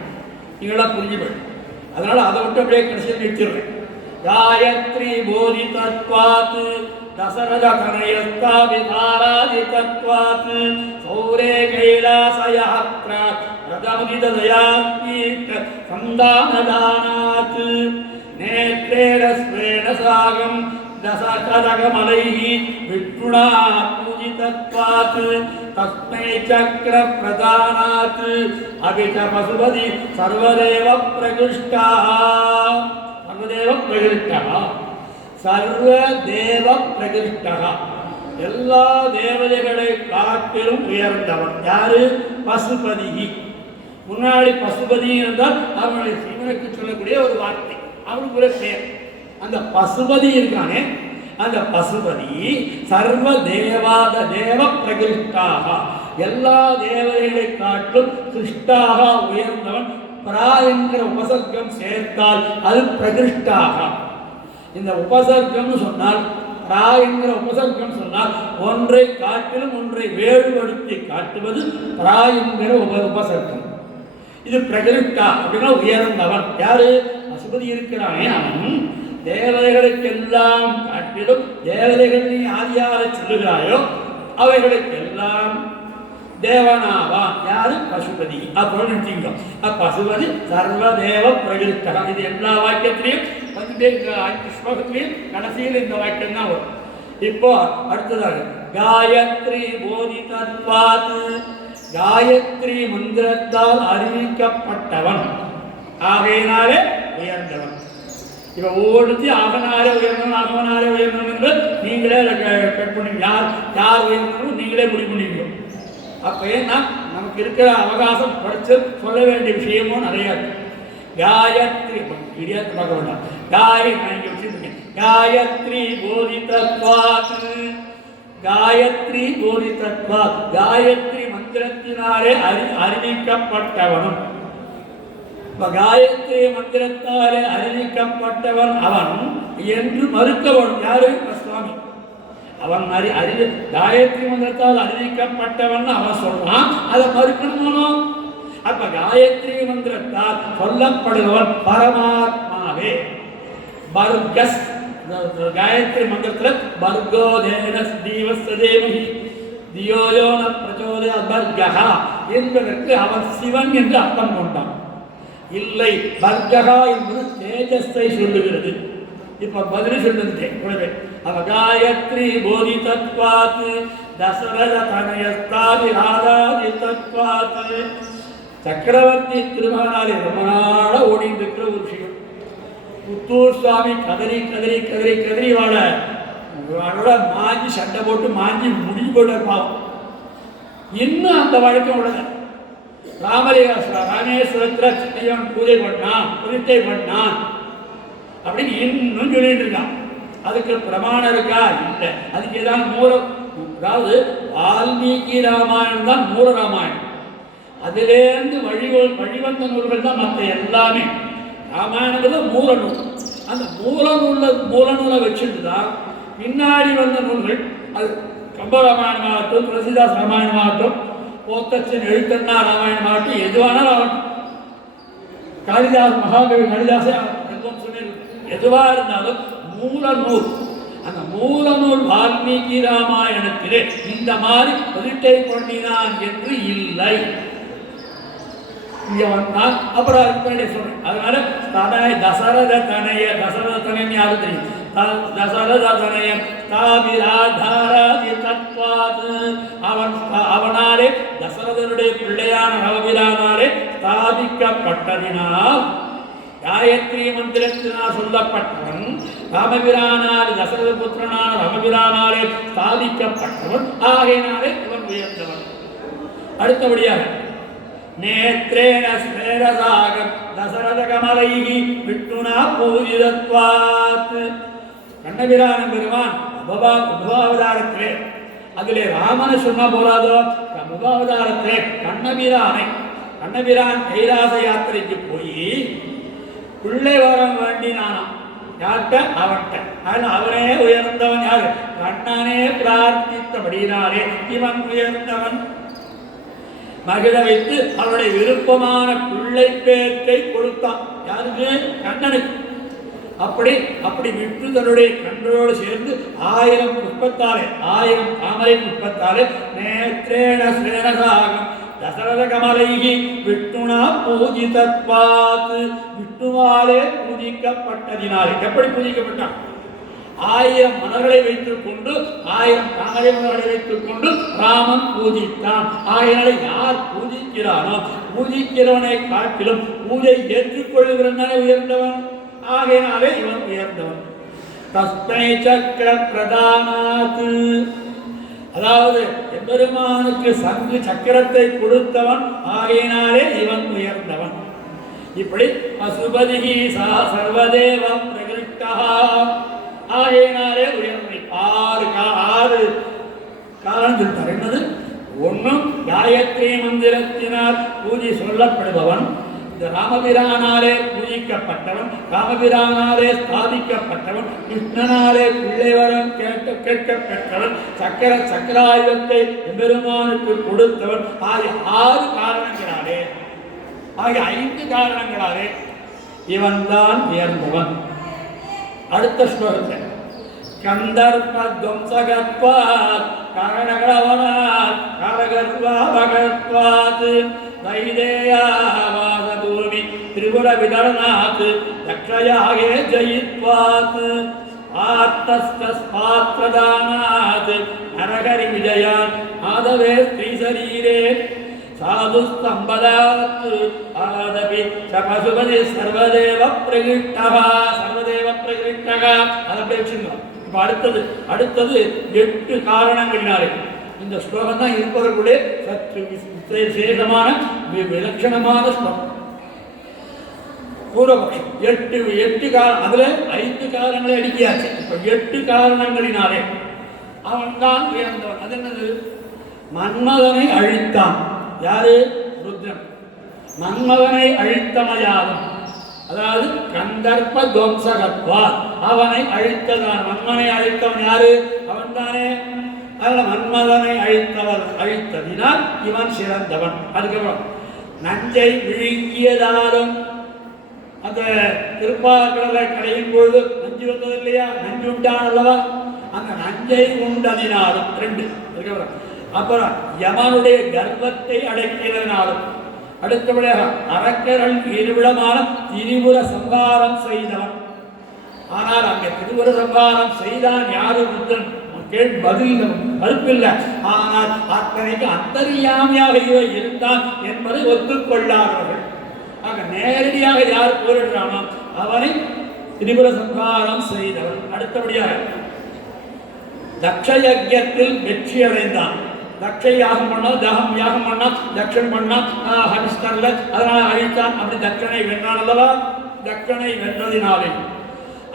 நீங்களா புரிஞ்சு போயிடும். அதனால அதை விட்டு அப்படியே கடைசியில் நிறுத்திடுறேன். காயத்ரி போதி தத்வாத் தசரத கனயஸ்தாபிதாராதி தத்வாத் சௌரே கைலாசயாத்ரா ரதமுதித தயாத்மீக சந்தானதானாத் நேத்ரேண ஸ்வேண சாகம் தசகதகமலைஹி விஷ்ணுனா பூஜிதத்வாத் தஸ்மை சக்ர பிரதானாத் அபிச பசுபதி சர்வதேவ பிரகிருஷ்டா. சர்வதேவ பிரகிருஷ்டா, எல்லா தேவதைகளை காட்டிலும் உயர்ந்தவன் யாரு? பசுபதி. முன்னாடி பசுபதி என்றால் அவனுடைய சிவனுக்கு சொல்லக்கூடிய ஒரு வார்த்தை, அவனுக்கு ஒரு பெயர். அந்த பசுபதி இருக்கானே, அந்த பசுபதி சர்வ தேவாத தேவ பிரகிருஷ்டாக, எல்லா தேவதைகளை காட்டிலும் கிருஷ்டாக உயர்ந்தவன். பிரா என்கிற உபசர்க்கம் சேர்த்தால் அது பிரகிருஷ்டாக. இந்த உபசர்க்கம் சொன்னால், பிரா என்கிற உபசர்க்கம் சொன்னால் ஒன்றை காட்டிலும் ஒன்றை வேறுபடுத்தி காட்டுவது பிரா என்கிற உபசர்க்கம். இது பிரகிருஷ்டா அப்படின்னா உயர்ந்தவன். யாரு? பசுபதி இருக்கிறானே அவன் தேவதைகளுக்கெல்லாம் காட்டிலும் தேவதைகள் நீ ஆதியாக சொல்லுகிறாயோ அவைகளுக்கெல்லாம் தேவனாவான். யாரு? பசுபதி. அப்போ நினைச்சீங்க பசுபதி சர்வதேவ பிரகிருஷ்டா. இது எல்லா வாக்கியத்திலையும் ஸ்லோகத்திலையும் கடைசியில் இந்த வாக்கியம் தான் வரும். இப்போ அடுத்ததாக காயத்ரி போதி தத்வாத், காயத்ரி மந்திரத்தால் அறிவிக்கப்பட்டவன் ஆகையினாலே உயர்ந்தவன். இப்ப ஒவ்வொருத்தையும் ஆகனாரே உயர்ந்தவன் ஆகவனாரே உயர்ந்தவன் என்று நீங்களே கட் பண்ணுவீங்க. யார் உயர்ந்தவனும் நீங்களே முடிவு பண்ணுவீங்க. அப்ப ஏன்னா நமக்கு இருக்கிற அவகாசம் படிச்சு சொல்ல வேண்டிய விஷயமும் நிறைய இருக்கு. காயத்ரி இடியாத்து பார்க்க வேண்டாம். நான் இங்க வச்சிருக்கேன். காயத்ரி போதி தத்வாத், காயத்ரி போதி தத்வாத், காயத்ரி மந்திரத்தினாலே அறிவிக்கப்பட்டவனும். காயத்ரி மந்திரத்தாலே அறிவிக்கப்பட்டவன் அவன் என்று மறுக்கவன். யாரு? சுவாமி. அவன் காயத்ரி மந்திரத்தால் அறிவிக்கப்பட்டவன் அவன் சொல்றான், அதை மறுக்கணுமோ? அப்ப காயத்ரி மந்திரத்தால் சொல்லப்படுபவன் பரமாத்மாவே. பர்கஸ், காயத்ரி மந்திரத்துல பர்கோ தேவஸ் தீவஸ்தேமஹி தியோயோன பிரச்சோதய பர்கஹா என்பதற்கு அவன் சிவன் என்று அர்த்தம் கொண்டான். இல்லை. பர்ககா என்பது தேஜஸை சொல்லுகிறது. இப்ப பதில் சொல்லுகிறேன். அவ காயத்ரி போதி தத்வாத் தசரத தனயஸ்தாதி ராதாதி தத்வாத். சக்கரவர்த்தி திருமகனாலே ரொம்ப நாள ஓடிட்டு இருக்கிற ஒரு விஷயம். புத்தூர் சுவாமி கதறி கதறி கதறி கதறி அவளோட மாஞ்சி சண்டை போட்டு மாஞ்சி முடிஞ்சு போட்ட பாவம். இன்னும் அந்த வழக்கம் உள்ளது. ராமேஸ்வரத்துல சின்னையன் பூஜை பண்ணான், பிரதிஷ்டை பண்ணான் அப்படின்னு இன்னும் சொல்லிட்டு இருக்கான். அதுக்கு பிரமாணம் இருக்கா? இல்லை. அதுக்கு ஏதாவது அதாவது வால்மீகி ராமாயணம் தான் மூல ராமாயணம். அதிலேருந்து வழிவந்த நூல்கள் தான் மற்ற எல்லாமே. ராமாயணங்கிறது மூல நூல். அந்த மூல நூலை வச்சுட்டு தான் பின்னாடி வந்த நூல்கள். அது கம்பராமாயணமாகட்டும், துளசிதாஸ் ராமாயணமாகட்டும், போத்தச்சன் எழுத்தண்ணா ராமாயணமாகட்டும், எதுவானாலும் ஆகட்டும், காளிதாஸ் மகாகவி காளிதாசே எதுவா இருந்தாலும் மூல நூல். அந்த மூல நூல் வால்மீகி ராமாயணத்திலே இந்த மாதிரி பிரதிஷ்டை பண்ணினான் என்று இல்லை. இங்க வந்தான். அப்புறம் அதுக்கு சொல்றேன். அதனால தசரத தனயன் யாரு தெரியும்? தசரத தனயன் தாபிராதாராதி தத்வாத். அவனாலே தசரதனுடைய பிள்ளையான ராமபிரானாலே ஸ்தாபிக்கப்பட்டதினால், காயத்ரி மந்திரத்தினால் சொல்லப்பட்டவன் ராமபிரானாலே, தசரத புத்திரனான ராமபிரானாலே ஸ்தாபிக்கப்பட்டவன். ஆகையினாலே இவன் உயர்ந்தவன். அடுத்தபடியாக நேத்ரேண ஸ்வேரசாகம் தசரத கமலைகி விட்டுனா பூஜிதத்வாத். கண்ணபிரான் பெருமான் உபாவதாரத்திலே, அதிலே ராமனை சொன்ன போராதோ, உபாவதாரத்திலே கண்ணபிரான் கைலாச யாத்திரைக்கு போய் பிள்ளை வரம் வேண்டினானாம். யார்கிட்ட? அவன்கிட்ட. அவனே உயர்ந்தவன். யாரு? கண்ணனே பிரார்த்தித்தபடினாலே இவன் உயர்ந்தவன். மகிழ வைத்து அவனுடைய விருப்பமான பிள்ளை பேற்றை கொடுத்தான். யாருக்கு? கண்ணனுக்கு. அப்படி விட்டு தன்னுடைய கண்ணோடு சேர்ந்து 1000 புஷ்பத்தாலே, 1000 தாமரை புஷ்பத்தாலே நேத்ரேண ஸ்ரேனசாகம் தசரத கமலைகி விட்டுனா பூஜிதத்வாத். விட்டுவாலே பூஜிக்கப்பட்டதினாலே. எப்படி பூஜிக்கப்பட்டான்? 1000 மலர்களை வைத்துக் கொண்டு, 1000 தாமரை மலர்களை வைத்துக் கொண்டு ராமன் பூஜித்தான். ஆகையினால யார் பூஜிக்கிறானோ பூஜிக்கிறவனை காட்டிலும் பூஜை ஏற்றுக்கொள்கிறவனே உயர்ந்தவன். ஆகையினாலே இவன் உயர்ந்தவன். தஸ்மை சக்கர பிரதானாத். அதாவது எம்பெருமானுக்கு சங்கு சக்கரத்தை கொடுத்தவன். ஆகையினாலே இவன் உயர்ந்தவன். இப்படி பசுபதிகி சர்வதேவ பிரகிருஷ்டா. ஆகையினாலே உயர்ந்தவை. 6 காரணம் சொல்லிட்டார். என்னது? ஒன்றும் காயத்ரி மந்திரத்தினால் பூஜை சொல்லப்படுபவன், இந்த ராமபிரானாலே பூஜிக்கப்பட்டவன், ராமபிரானாலே ஸ்தாபிக்கப்பட்டவன், கிருஷ்ணனாலே பிள்ளை வரம் கேட்க பெற்றவன், சக்கராயுதத்தை எம்பெருமானுக்கு கொடுத்தவன். ஆகிய 6 காரணங்களாலே, ஆகிய 5 காரணங்களாலே இவன் தான் உயர்ந்தவன். அடுத்த ஸ்லோகத்தில் கந்தர்ப்பத்வம்சகத்வாத் காரணகளவனாத் காரகர்வாபகத்வாத் வைதேயாவாசபூமி திரிபுர விதரணாத் தக்ஷயாகே ஜயித்வாத் ஆர்த்தஸ்தஸ்பாத்ரதானாத் நரகரி விஜயான் ஆதவே ஸ்ரீசரீரே சாதுஸ்தம்பதாத் ஆதபி சபசுபதி சர்வதேவ பிரகிருஷ்டா. சர்வதேவ பிரகிருஷ்டா. அதை அப்படியே வச்சுருந்தோம். இப்போ அடுத்தது 8 காரணங்களினாலே. இந்த ஸ்லோகம் தான் இருப்பவர்களுடைய சற்று விசேஷமான விலட்சணமான ஸ்லோகம். பூர்வபக்ஷம் 8 காரணம். அதுல 5 காரணங்களை அடிக்கியாச்சு. இப்போ 8 காரணங்களினாலே அவன் தான் உயர்ந்தவன். அது என்னது? மன்மதனை அழித்தான். யாரு? ருத்ரன். மன்மதனை அழித்தமையாலும், அதாவது கந்தர்ப்ப துவம்சகத்வாத், அவனை அழித்ததான். மன்மனை அழித்தவன் யாரு? அவன் தானே. அதனால மன்மதனை அழித்ததினால் இவன் சிறந்தவன். அதுக்கப்புறம் நஞ்சை விழுங்கியதாலும், அந்த திருப்பார்கடலை கடையும் பொழுது நஞ்சு வந்தது இல்லையா? நஞ்சு உண்டான் அல்லவா? அந்த நஞ்சை உண்டதினாலும் 2. அதுக்கப்புறம் அப்புறம் யமனுடைய கர்ப்பத்தை அடக்கியதனாலும், அடுத்தபடியாக அரக்கர்கள் இருவிடமான திரிபுர சம்ஹாரம் செய்தவன். ஆனால் அங்கே திரிபுர சம்ஹாரம் செய்தான் யாரு? புத்தன். பதில் மறுப்பில்லை. ஆனால் அத்தனைக்கு அந்தரியாமையாக இவை இருந்தான் என்பதை ஒத்துக்கொள்ளாதவர்கள். ஆக நேரடியாக யார் போரிடுறானோ அவனை திரிபுர சம்ஹாரம் செய்தவன். அடுத்தபடியாக தக்ஷ யஜ்ஞத்தில் வெற்றி அடைந்தான். தக்ஷை யாகம் பண்ணால் யாகம் பண்ணா தட்சன் பண்ணா ஹரிஸ்தர்ல அதனால அழித்தான். அப்படி தட்சனை வென்றான் அல்லவா? தட்சனை வென்றதினாலே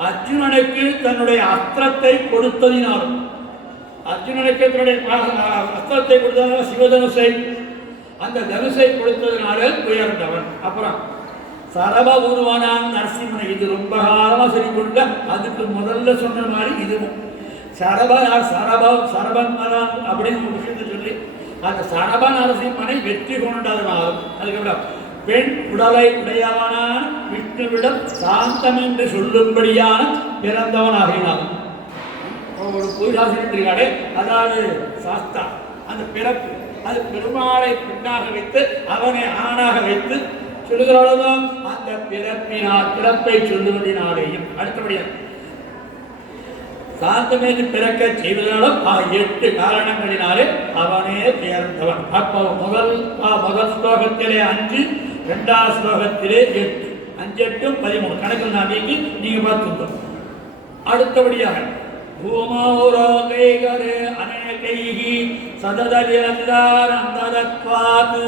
அர்ஜுனனுக்கு தன்னுடைய அஸ்திரத்தை கொடுத்ததினாலும் அர்ஜுனனுக்கு தன்னுடைய அஸ்திரத்தை கொடுத்ததுனால சிவதனுசை அந்த தனுசை கொடுத்ததினாலே உயர்ந்தவன். அப்புறம் சரப உருவானான் நரசிம்மனை. இது ரொம்ப காலமாக சொல்லிக்கொள்ள அதுக்கு முதல்ல சொன்ன மாதிரி இதுவும் சரபன் அப்படின்னு ஒரு விஷயத்தை சொல்லி அந்த சரப நரசிம்மனை வெற்றி கொண்டதனாலும் அதுக்கப்புறம் பெண் உடலை உடையவனான விஷ்ணுவிடம் சாந்தம் என்று சொல்லும்படியான பிறந்தவனாகினாலும் ஒரு பூஜாசிரியாரே அதாவது சாஸ்தா அந்த பிறப்பு அது பெருமாளை பெண்ணாக வைத்து அவனை ஆணாக வைத்து சொல்லுகிறாலும் அந்த பிறப்பை சொல்லுவதனாலேயும் அடுத்தபடியாக சாந்தமேது பிறக்க செய்வதாலும் 8 காரணங்களினாலே அவனே உயர்ந்தவன். அப்போ முதல் ஸ்லோகத்திலே 5, 2வது ஸ்லோகத்திலே 8, 5 8 13 கணக்கில் நான் நீக்கி நீங்க பார்த்துட்டோம். அடுத்தபடியாக பூமௌரோகைகரே அநேகைஹி சததலியந்தாரந்ததத்வாத்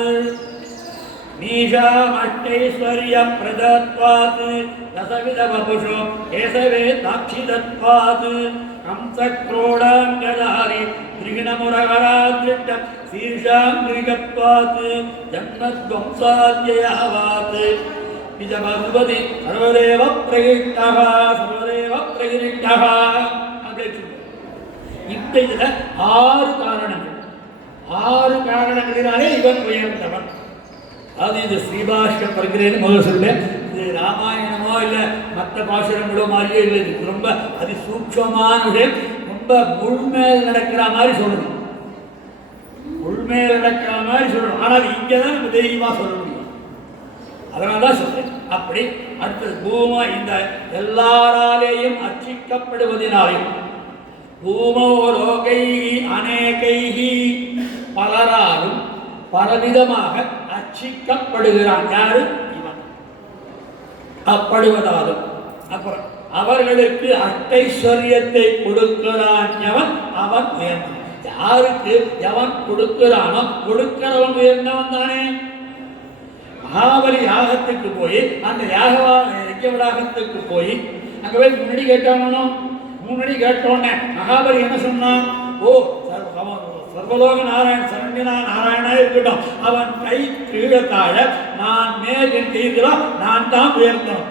நீஷாமஷ்டைஸ்வர்ய பிரதத்வாத் ரசவித வபுஷோ கேசவே தாட்சிதத்வாத் ஹம்சக்ரோடாங்கதாரி திரிகுணமுரகராத்ரிட்டம் சீர்ஷாம் கிரிகத்வாத் ஜன்மத்வம்சாத்யயாவாத் விஜபகுபதி சர்வதேவ பிரகிருஷ்டः அப்படின்னு இப்ப இதுல 6 காரணங்களினாலே இவன் உயர்ந்தவன். அது இது ஸ்ரீபாஷ்ய பருகிறேன்னு முதல் சொல்லேன். இது ராமாயணமோ இல்லை மற்ற பாசுரங்களோ மாதிரியோ இல்லை. இது ரொம்ப அதிசூட்சமான விஷயம். ரொம்ப முழுமையில் நடக்கிற மாதிரி சொல்லணும். முழுமையில் நடக்கிற மாதிரி சொல்லணும். ஆனால் இங்கே தான் நம்ம தைரியமாக சொல்ல முடியும். அதனால தான் சொல்றேன். அப்படி அடுத்தது பூமா இந்த எல்லாராலேயும் அர்ச்சிக்கப்படுவதனாலையும் பூமோரோகை அநேகைஹி பலராலும் பலவிதமாக அர்ச்சிக்கப்படுகிறான். யாரு? இவன். அப்படுவதாலும் அப்புறம் அவர்களுக்கு அஷ்டைஸ்வரியத்தை கொடுக்கிறான் எவன் அவன் உயர்ந்தான். யாருக்கு எவன் கொடுக்கிறானோ கொடுக்கிறவன் உயர்ந்தவன் தானே. மகாபலி யாகத்துக்கு போய் அந்த யாகத்துக்கு போய் அங்கே போய் முன்னாடி கேட்டானோ முன்னாடி கேட்டோன்னே மகாபலி என்ன சொன்னான்? ஓ சர்வலோக நாராயண சரண்யனா நாராயணா இருக்கட்டும், அவன் கை கீழே தாழ நான் மேல் என் கைகளோ நான் தான் உயர்த்தணும்.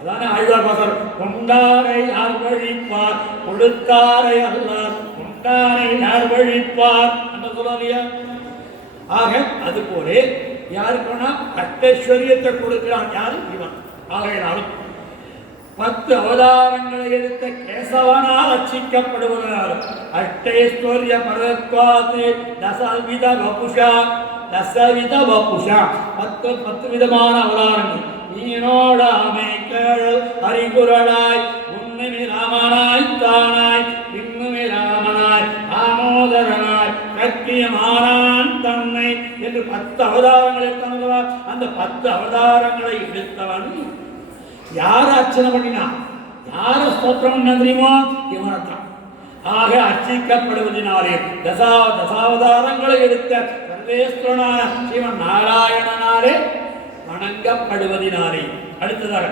அதானே ஆழ்வார் பாசர். கொண்டாரை யார் வழிப்பார் கொடுத்தாரை அல்ல கொண்டாரை யார் வழிப்பார் என்று சொல்லுவாங்க. ஆக அது போல யாருக்குன்னா அஷ்டைஸ்வரியத்தை கொடுக்கிறான். யாரு? இவன். ஆகையினாலும் 10 அவதாரங்களை எடுத்த கேசவனால் அர்ச்சிக்கப்படுவதாலும் அஷ்டைஸ்வரிய பரத்வாத் தசவித வபுஷா 10 விதமான அவதாரங்கள். நீனோடாமை கேழல் அறிகுறனாய் உண்மை ராமனாய் தானாய் பின்னுமை ராமனாய் ஆமோதரனாய் கக்கியமானான் தன்னை என்று 10 அவதாரங்களை எடுத்தவன். அந்த 10 அவதாரங்களை எடுத்தவன் யார் அர்ச்சனை பண்ணினான்? யார ஸ்தோத்திரம் பண்ண தெரியுமோ? இவனத்தான். ஆக அர்ச்சிக்கப்படுவதனாலே தசாவதாரங்களை எடுத்த சர்வேஸ்வரனான சிவன் நாராயணனாலே வணங்கப்படுவதனாலே. அடுத்ததாக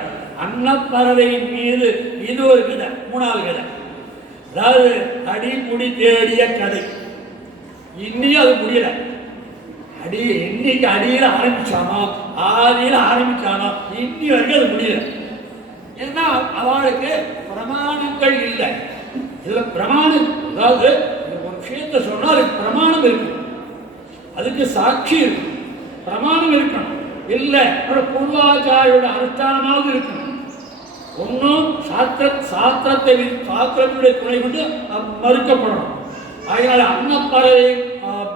அன்னப்பறவையின் மீது இது ஒரு கதை. 3வது கதை. அதாவது அடிமுடி தேடிய கதை. இன்னையும் அது முடியல. இன்னைக்கு அடியில் ஆரம்பிச்சானோ ஆதியில் ஆரம்பிச்சானோ இன்னி வரைக்கும் அது முடியல. ஏன்னா அவளுக்கு பிரமாணங்கள் இல்லை. இதுல பிரமாணம், அதாவது ஒரு விஷயத்தை சொன்னால் அதுக்கு பிரமாணம் இருக்கு, அதுக்கு சாட்சி இருக்கு, பிரமாணம் இருக்கணும். இல்லை பூர்வாச்சாரியோட அனுஷ்டானமாவது இருக்கணும். ஒன்றும் சாஸ்திரத்துடைய துணை கொண்டு மறுக்கப்படணும். அதனால அன்னப்பறவை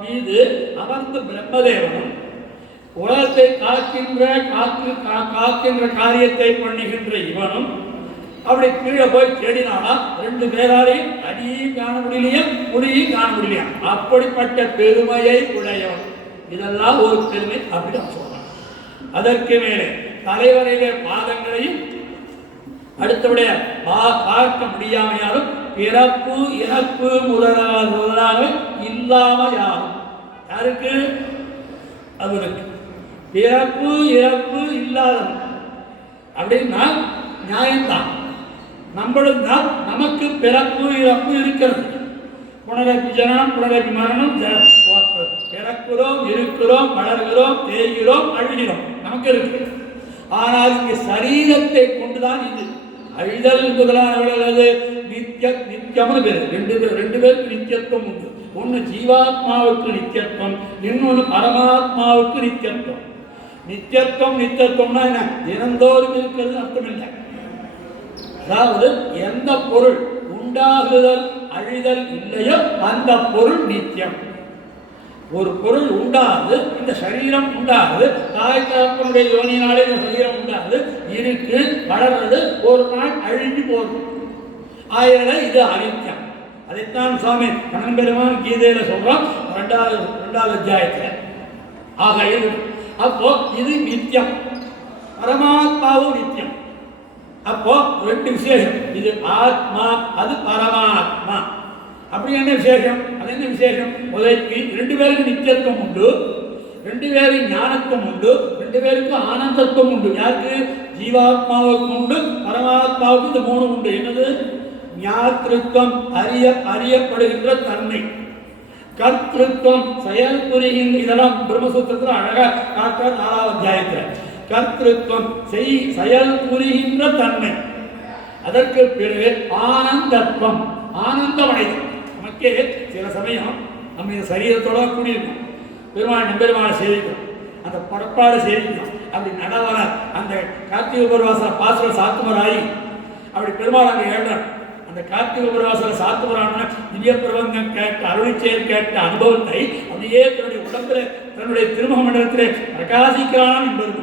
மீது அமர்ந்த பிரம்மதேவனும் உலகத்தை காக்கின்ற காரியத்தை பண்ணுகின்ற இவனும் அப்படி கீழே போய் தேடினானா 2 பேராலையும் அடியும் காண முடியலையா முடியும் காண முடியலையா அப்படிப்பட்ட பெருமையை உடையவன். இதெல்லாம் ஒரு பெருமை அப்படின்னு சொல்றான். அதற்கு மேலே தலைவரையிலே பாதங்களையும் அடுத்தவுடைய பார்க்க முடியாமையாலும் பிறப்பு இறப்பு முதலாக இல்லாமல் யாரும் யாருக்கு அவருக்கு பிறப்பு இறப்பு இல்லாதவன் அப்படின்னா நியாயம்தான். நம்மளும் தான் நமக்கு பிறப்பு இறப்பு இருக்கிறது. புனரப்பி ஜனனம் புனரப்பி மரணம், பிறக்கிறோம் இருக்கிறோம் வளர்கிறோம் தேய்கிறோம் அழுகிறோம் நமக்கு இருக்கு. ஆனால் இங்கே சரீரத்தை கொண்டுதான் இது அழிதல் முதலானது நித்தியம்னு பேர். ரெண்டு பேருக்கு நித்தியத்துவம் உண்டு. ஒன்று ஜீவாத்மாவுக்கு நித்தியத்துவம், இன்னொன்று பரமாத்மாவுக்கு நித்தியத்துவம். நித்தியத்துவம்னா என்ன? தினந்தோறும் இருக்கிறது அர்த்தம் இல்லை. அதாவது எந்த பொருள் உண்டாகுதல் அழிதல் இல்லையோ அந்த பொருள் நித்தியம். ஒரு பொருள் உண்டாது, இந்த சரீரம் உண்டாது, தாய் தகப்பனுடைய யோனியினாலே இந்த சரீரம் உண்டாது இருக்கு வளர்றது, ஒரு நாள் அழிஞ்சு போகுது. ஆயிரம் இது அனித்தியம். அதைத்தான் சுவாமி கண்ணன்பெருமான் கீதையில சொல்றோம் 2வது அத்தியாயத்தில். ஆக அப்போ இது நித்தியம், பரமாத்மாவும் நித்தியம். அப்போ 2 விசேஷம். இது ஆத்மா, அது பரமாத்மா. அப்படி என்ன விசேஷம்? அது என்ன விசேஷம்? முதலுக்கு 2 பேருக்கு நித்தியத்துவம் உண்டு, 2 பேருக்கு ஞானத்துவம் உண்டு, 2 பேருக்கும் ஆனந்தத்துவம் உண்டு. யாருக்கு? ஜீவாத்மாவுக்கு உண்டு, பரமாத்மாவுக்கு இந்த 3 உண்டு. என்னது? ஞாத்திருத்தம் அறியப்படுகின்ற தன்மை, கர்த்திருத்தம் செயல் புரிகின்ற, இதெல்லாம் பிரம்மசூத்திரத்தில் அழகா காட்டார் 4வது அத்தியாயத்தில். கர்த்திருத்தம் செயல் புரிகின்ற தன்மை. அதற்கு பிறகு ஆனந்தத்துவம், ஆனந்தமடைதல். நமக்கே சில சமயம் நம்ம இந்த சரீரத்தோட கூடியிருக்கோம், பெருமாளை சேவிக்கிறோம், அந்த புறப்பாடு சேவிக்கிறோம். அப்படி நடவர அந்த கார்த்திகை உபவாச பாசுர சாத்துமராயி அப்படி பெருமாள் அங்கே ஏழ்றார். அந்த கார்த்திகை உபவாச சாத்துமரான திவ்ய பிரபந்தம் கேட்ட அருளிச்செயல் கேட்ட அனுபவத்தை அப்படியே தன்னுடைய உடம்புல தன்னுடைய திருமுக மண்டலத்திலே பிரகாசிக்கிறான் என்பது.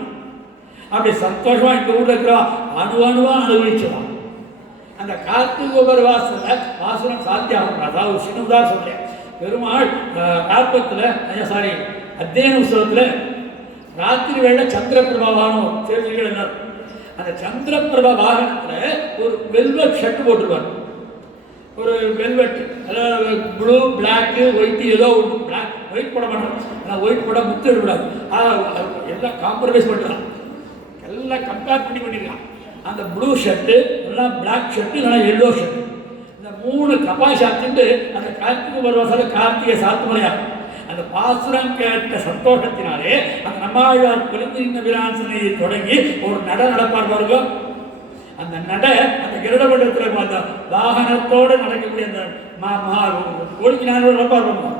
அப்படி சந்தோஷமா இந்த ஊரில் இருக்கிறோம், அணுவா அனுபவிச்சோம். அந்த கார்த்திகை உபவாசத்துல பாசுரம் சாத்தியாகும். அதாவது சின்னதா சொல்றேன். பெருமாள் காப்பத்தில் அத்தியன உற்சவத்தில் ராத்திரி வேளை சந்திரபிரபா வாகனம் சேர்த்துகள். அந்த சந்திரபிரபா வாகனத்தில் ஒரு வெல்வெட் ஷர்ட் போட்டுருவார். ஒரு வெல்வெட், அதாவது ப்ளூ பிளாக்கு ஒயிட், ஏதோ ஒன்று பிளாக் ஒயிட் போட மாட்டோம். ஆனால் ஒயிட் போட முத்து விடாது. எல்லாம் காம்ப்ரமைஸ் பண்ணுறான், எல்லாம் கம்பேர் பண்ணிக்கலாம். அந்த ப்ளூ ஷர்ட்டு, எல்லாம் பிளாக் ஷர்ட்டு, இல்லைனா எல்லோ ஷர்ட்டு, இந்த 3 கபாய் சாத்திட்டு அந்த கார்த்திகை உபவாசல கார்த்திகை சாத்துமலையாகும். அந்த பாசுரம் கேட்ட சந்தோஷத்தினாலே அந்த நம்மாழ்வார் குழந்தையின் விராசனையை தொடங்கி ஒரு நடப்பார் பாருங்க. அந்த அந்த கிரடமண்டலத்தில் அந்த வாகனத்தோடு நடக்கக்கூடிய அந்த கோழிக்கு நடப்பார் பாருங்க.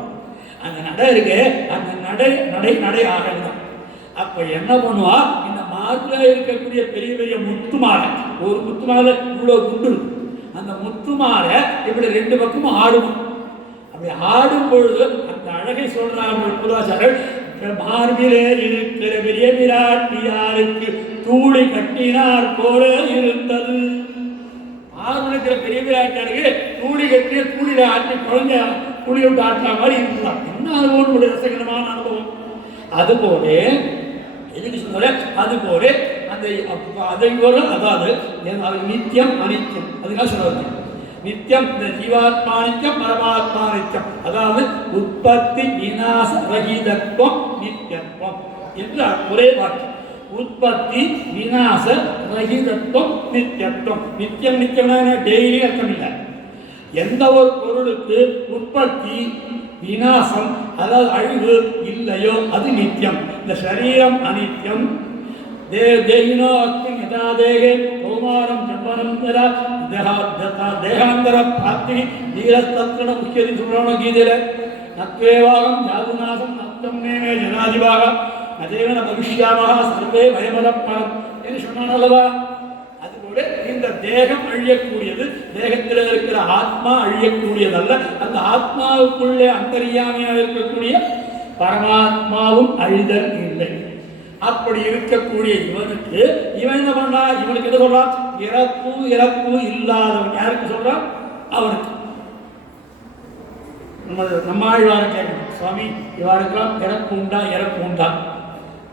அந்த இருக்கு, அந்த நடை ஆகலாம். அப்ப என்ன பண்ணுவா, இந்த மார்பில் இருக்கக்கூடிய பெரிய பெரிய முத்துமாலை, ஒரு முத்துமாலை இவ்வளவு குண்டு, அந்த முத்துமாலை இப்படி 2 பக்கமும் ஆடும். அப்படி ஆடும் பொழுது அந்த அழகை சொல்றார்கள் புராச்சாரர், மார்பிலே இருக்கிற பெரிய விராட்டியாருக்கு தூளி கட்டினார் போல இருந்தது. மார்பில் இருக்கிற பெரிய விராட்டியாருக்கு தூளி கட்டிய தூளில ஆட்டி குழந்தை துளி விட்டு ஆட்டுற மாதிரி இருக்கலாம். என்ன அனுபவம், ரசகரமான அனுபவம். அதுபோல எதுக்கு சொல்ற, அதுபோல அந்த அதை அதாவது நித்தியம் அனித்தியம், அதுக்காக சொல்றது நித்தியம். இந்த ஜீவாத்மா நித்தியம், பரமாத்மா நித்தியம். அதாவது உற்பத்தி விநாச ரஹிதத்துவம் நித்தியத்துவம் என்ற ஒரே வாக்கியம். உற்பத்தி விநாச ரஹிதத்துவம் நித்தியத்துவம். நித்தியம் நித்தியம்னா டெய்லி அர்த்தம் இல்லை. எந்த ஒரு பொருளுக்கு உற்பத்தி விநாசம், அதாவது அழிவு இல்லையோ அது நித்தியம். இந்த சரீரம் அனித்தியம். தேகினோ அஸ்மின் யதா தேகே கௌமாரம் ஜன்மனம் யதா தேகாந்தர பிராப்தி தீரஸ்தத்ர முக்கியதி சொல்றானோ கீதையில. நத்வேவாகம் ஜாதுநாசம் நத்தம் நேமே ஜனாதிபாக நதேவன பவிஷ்யாமஹ சர்வே பயமதப்பரம் என்று சொன்னான் அல்லவா. அதுபோல இந்த தேகம் அழியக்கூடியது, தேகத்தில் இருக்கிற ஆத்மா அழியக்கூடியதல்ல. அந்த ஆத்மாவுக்குள்ளே அந்தரியாமையாக இருக்கக்கூடிய பரமாத்மாவும் அழிதல் இல்லை. அப்படி இருக்கக்கூடிய இவனுக்கு இவன் என்ன பண்ணா, இவனுக்கு என்ன சொல்றான், இறப்பு இறப்பு இல்லாதவன். யாருக்கு சொல்றான்? அவனுக்கு. நம்மாழ்வார கேட்கணும், சுவாமி இவாருக்கெல்லாம் இறப்பு உண்டா, இறப்பு உண்டா?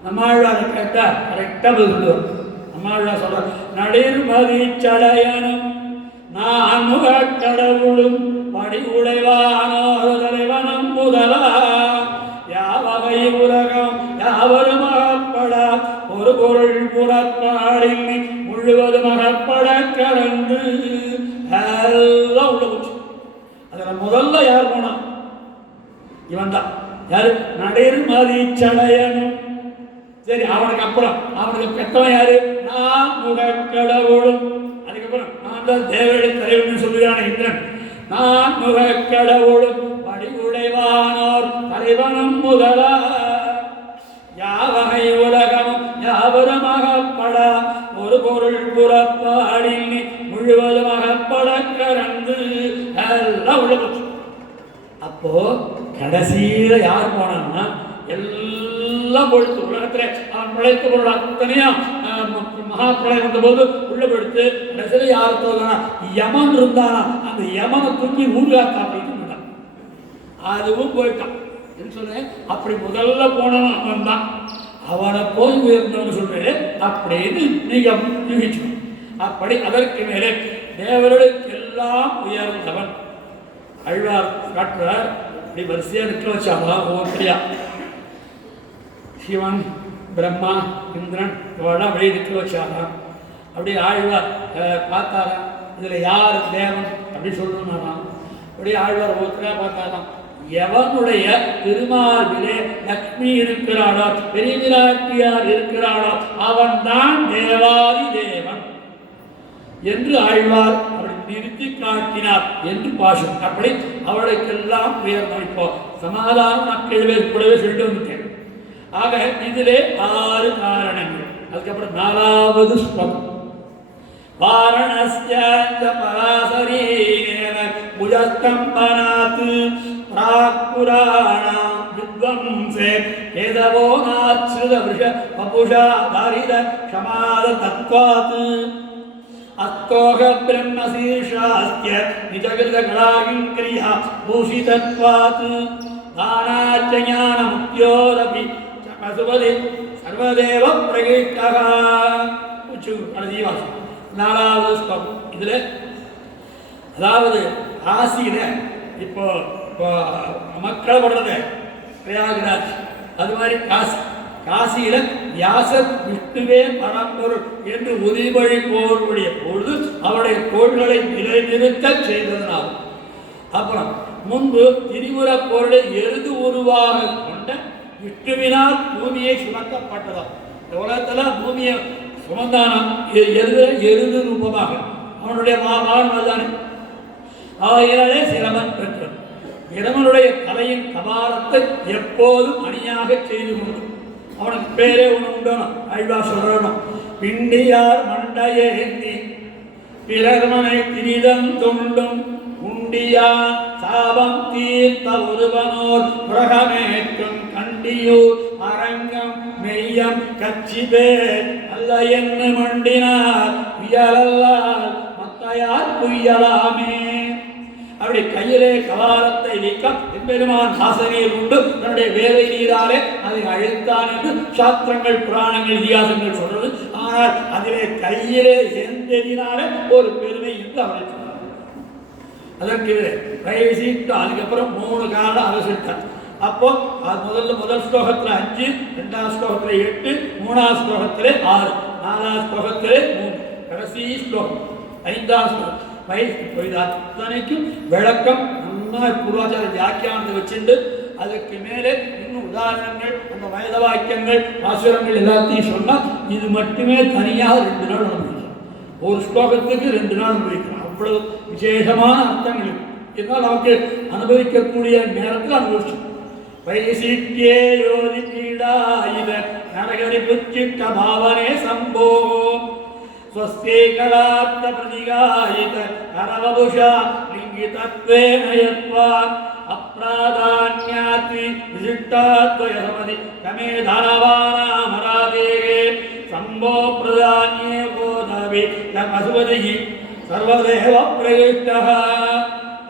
நம்மாழ்வார கேட்டா கரெக்டா பதில் சொல்லுவார். நம்மாழ்வார் சொல்ற, நடிர்மதி சடையனும் நான் முக கடவுளும் படி உடைவானோ தலைவனம் முதலா யாவகை உலகம் யாவரும் அகப்படா ஒரு பொருள் புறப்பாடில் முழுவதும் அகப்பட கலந்து எல்லாம் உள்ள போச்சு. அதுல முதல்ல யார் போனா? இவன் தான். யாரு? நடிர்மதி சடையனும். சரி, அவனுக்கு அப்புறம் அவனுக்கு பெற்றவன் யாரு? நான் முகக்கடவுளும். அதுக்கப்புறம் நான் தான் தேவடி தலைவன் சொல்லுகிறான் இந்திரன். நான் முகக்கடவுளும் படி உடைவானோர் தலைவனும் முதலா யாவகை உலகமும் யாவரும் அகப்படா ஒரு பொருள் புறப்பாடில் முழுவதும் அகப்பட கறந்து எல்லாம் உள்ள போச்சு. அப்போ கடைசியில யார் போனான்னா எல்லாம் பொழுத்து உலகத்துல அவன் பிழைத்த பொருள் அத்தனையா மகா பிரளயம் வந்த போது உள்ள படுத்து கடைசியில யார் தோதானா? யமன் இருந்தானா, அந்த யமனை தூக்கி ஊர்காத்தா அப்படின்னு அதுவும் போயிட்டான் என்று சொல்றேன். அப்படி முதல்ல போனவன் அவன் தான். அவனை போய் உயர்ந்தவன் சொல்றேன் அப்படின்னு நீங்க யூகிக்கணும். அப்படி அதற்கு மேலே தேவர்களுக்கு எல்லாம் உயர்ந்தவன் ஆழ்வார் காட்டுறார். இப்படி வரிசையா நிற்க வச்சாங்களா ஒவ்வொருத்தரையா. சிவன், பிரம்மா, இந்திரன் இவெல்லாம் வெளியே நிற்க வச்சாரா. அப்படி ஆழ்வார் பார்த்தாரா, இதுல யார் தேவன் அப்படின்னு சொல்லணும்னா அப்படி ஆழ்வார் ஒவ்வொருத்தரா பார்த்தாராம். எவனுடைய திருமார்பிலே லக்ஷ்மி இருக்கிறாளோ, பெரிய விராட்டியார் இருக்கிறாளோ அவன் தான் தேவாதி தேவன் என்று ஆழ்வார் அப்படி நிறுத்தி காட்டினார் என்று பாஷம். அப்படி அவளுக்கெல்லாம் உயர்ந்தோம். இப்போ சமாதான மக்கள் பேர் கூடவே சொல்லிட்டு வந்துட்டேன். ஆக இதிலே 6 காரணங்கள். அதுக்கப்புறம் 4வது ஸ்லோகம். வாரணஸ்ய பராசரீன புஜஸ்தம்பனாத் பிராக்குராணாம் வித்வம்சே கேதவோ நாச்ருத விஷ பபுஷா தாரித க்ஷமாத தத்வாத் அஸ்தோக பிரம்மசீர்ஷாஸ்ய நிஜகிருத கலாகிம் கிரியா பூஷிதத்வாத் தானாச்ச ஞான முக்தியோரபி சகசுபதி சர்வதேவ பிரகீட்டக. கடைசிவாசம் 4வது ஸ்லோகம். இதுல அதாவது காசியில இப்போ மக்கள் படுறது பிரயாகராஜ், அது மாதிரி காசியில வியாசர் விஷ்ணுவே பரம்பொருள் என்று உறுதிமொழி போருடைய பொழுது அவருடைய கோள்களை நிலைநிறுத்த செய்ததனால், அப்புறம் முன்பு திரிபுர பொருளை எருது உருவாக கொண்ட விஷ்ணுவினால் பூமியை சுமக்கப்பட்டதாம். இந்த உலகத்துல பூமியை சுமந்தானாம் எருது ரூபமாக. அவனுடைய மகன் தானே. ஆயிரே சிரமன் பெற்றான். பிரமனுடைய தலையின் கபாலத்தை எப்போதும் அணியாக செய்து கொண்டு அவனுக்கு பேரே ஒன்று உண்டான ஆழ்வா சொல்லணும். பிண்டியார் மண்டையேந்தி பிறர்மனை திரிதம் தொண்டும் உண்டியான் சாபம் தீர்த்த ஒருவனோர் உலகமேற்றும் கண்டியூர் அரங்கம் மெய்யம் கட்சி பேர் அல்ல என்று மண்டினார் உயரல்லால் மத்தையார் புயலாமே. அப்படி கையிலே கபாலத்தை வைக்க எம்பெருமான் ஆசனையில் உண்டு தன்னுடைய வேலை நீராலே அதை அழித்தான் என்று சாஸ்திரங்கள், புராணங்கள், இதிகாசங்கள் சொல்றது. ஆனால் அதிலே கையிலே எந்தெதினாலே ஒரு பெருமை என்று அவரை சொன்னார். அதற்கு வயசீட்டு அதுக்கப்புறம் 3 காலம் அவசிட்டார். அப்போ அது முதல் ஸ்லோகத்தில் 5, 2வது ஸ்லோகத்தில் 8, 3வது ஸ்லோகத்திலே 6, 4வது ஸ்லோகத்திலே 3, கடைசி ஸ்லோகம் 5வது ஸ்லோகம். இப்போ இது அத்தனைக்கும் விளக்கம் நல்லா பூர்வாச்சார வியாக்கியானத்தை வச்சுட்டு அதுக்கு மேலே இன்னும் உதாரணங்கள், அந்த வேத வாக்கியங்கள், பாசுரங்கள் எல்லாத்தையும் சொன்னால் இது மட்டுமே தனியாக 2 நாள் அனுபவிக்கலாம். ஒரு ஸ்லோகத்துக்கு 2 நாள் அனுபவிக்கலாம். அவ்வளவு விசேஷமான அர்த்தங்கள் இதனால் நமக்கு அனுபவிக்கக்கூடிய நேரத்தில் அனுபவிச்சோம். வைசீட்டியே யோதி பீடா இத நரகரி புச்சிட்ட பாவனே சம்போ ஸ்வஸ்தேகலாத்த பிரதிகாயித கரவபுஷா லிங்கிதத்வேன யத்வான் அப்ராதான்யாத்வி விசிஷ்டாத்வயசமதி கமேதாவானாமராதே சம்போ பிரதானியே கோதவி பசுபதி சர்வதேவ பிரகிஷ்டா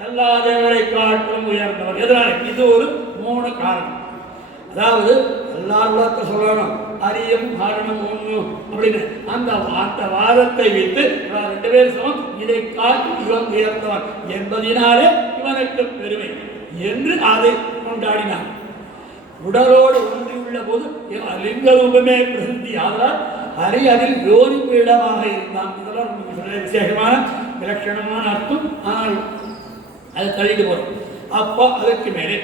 எல்லா தேவரை காட்டும் உயர்ந்தவர். எதனால? இது ஒரு 3 காரணம். அதாவது எல்லாருலத்தை சொல்லணும் அரியும் காரணம் ஒன்று அப்படின்னு அந்த வாதத்தை வைத்து 2 பேர் சமம் இதை காட்டி இவன் உயர்ந்தவன் என்பதினாலே இவனுக்கு பெருமை என்று அதை கொண்டாடினான். உடலோடு ஒன்றியுள்ள போது லிங்க ரூபமே பிரசித்தி ஆதலால் ஹரி அதில் யோனி பீடமாக இருந்தான். இதெல்லாம் விசேஷமான விலட்சணமான அர்த்தம். ஆனால் அது தள்ளிட்டு போகிறோம். அப்போ அதற்கு மேலே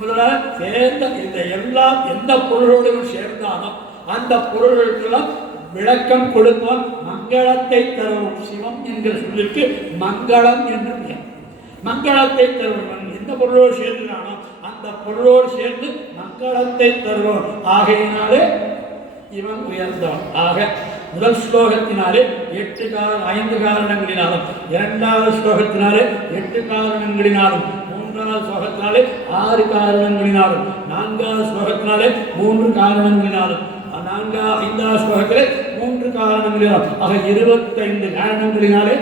முதலாக சேர்ந்த இந்த எல்லாம் எந்த பொருளோடு சேர்ந்தாலும் அந்த பொருள்களுக்கெல்லாம் விளக்கம் கொடுப்பான். மங்களத்தை தருவோம் சிவம் என்கிற சொல்லிற்கு மங்களம் என்று பெயர். மங்களத்தை தருவன் எந்த பொருளோடு சேர்ந்தானோ அந்த பொருளோடு சேர்ந்து மங்களத்தை தருவோம். ஆகையினாலே இவன் உயர்ந்தவன். ஆக முதல் ஸ்லோகத்தினாலே 5 காரணங்களினாலும், 2வது ஸ்லோகத்தினாலே 8 காரணங்களினாலும், 3வது ஸ்லோகத்தினாலே 6 காரணங்களினாலும், 4வது ஸ்லோகத்தினாலே 3 காரணங்களினாலும், 5வது ஸ்லோகத்திலே 3 காரணங்களினாலும், ஆக 25 காரணங்களினாலே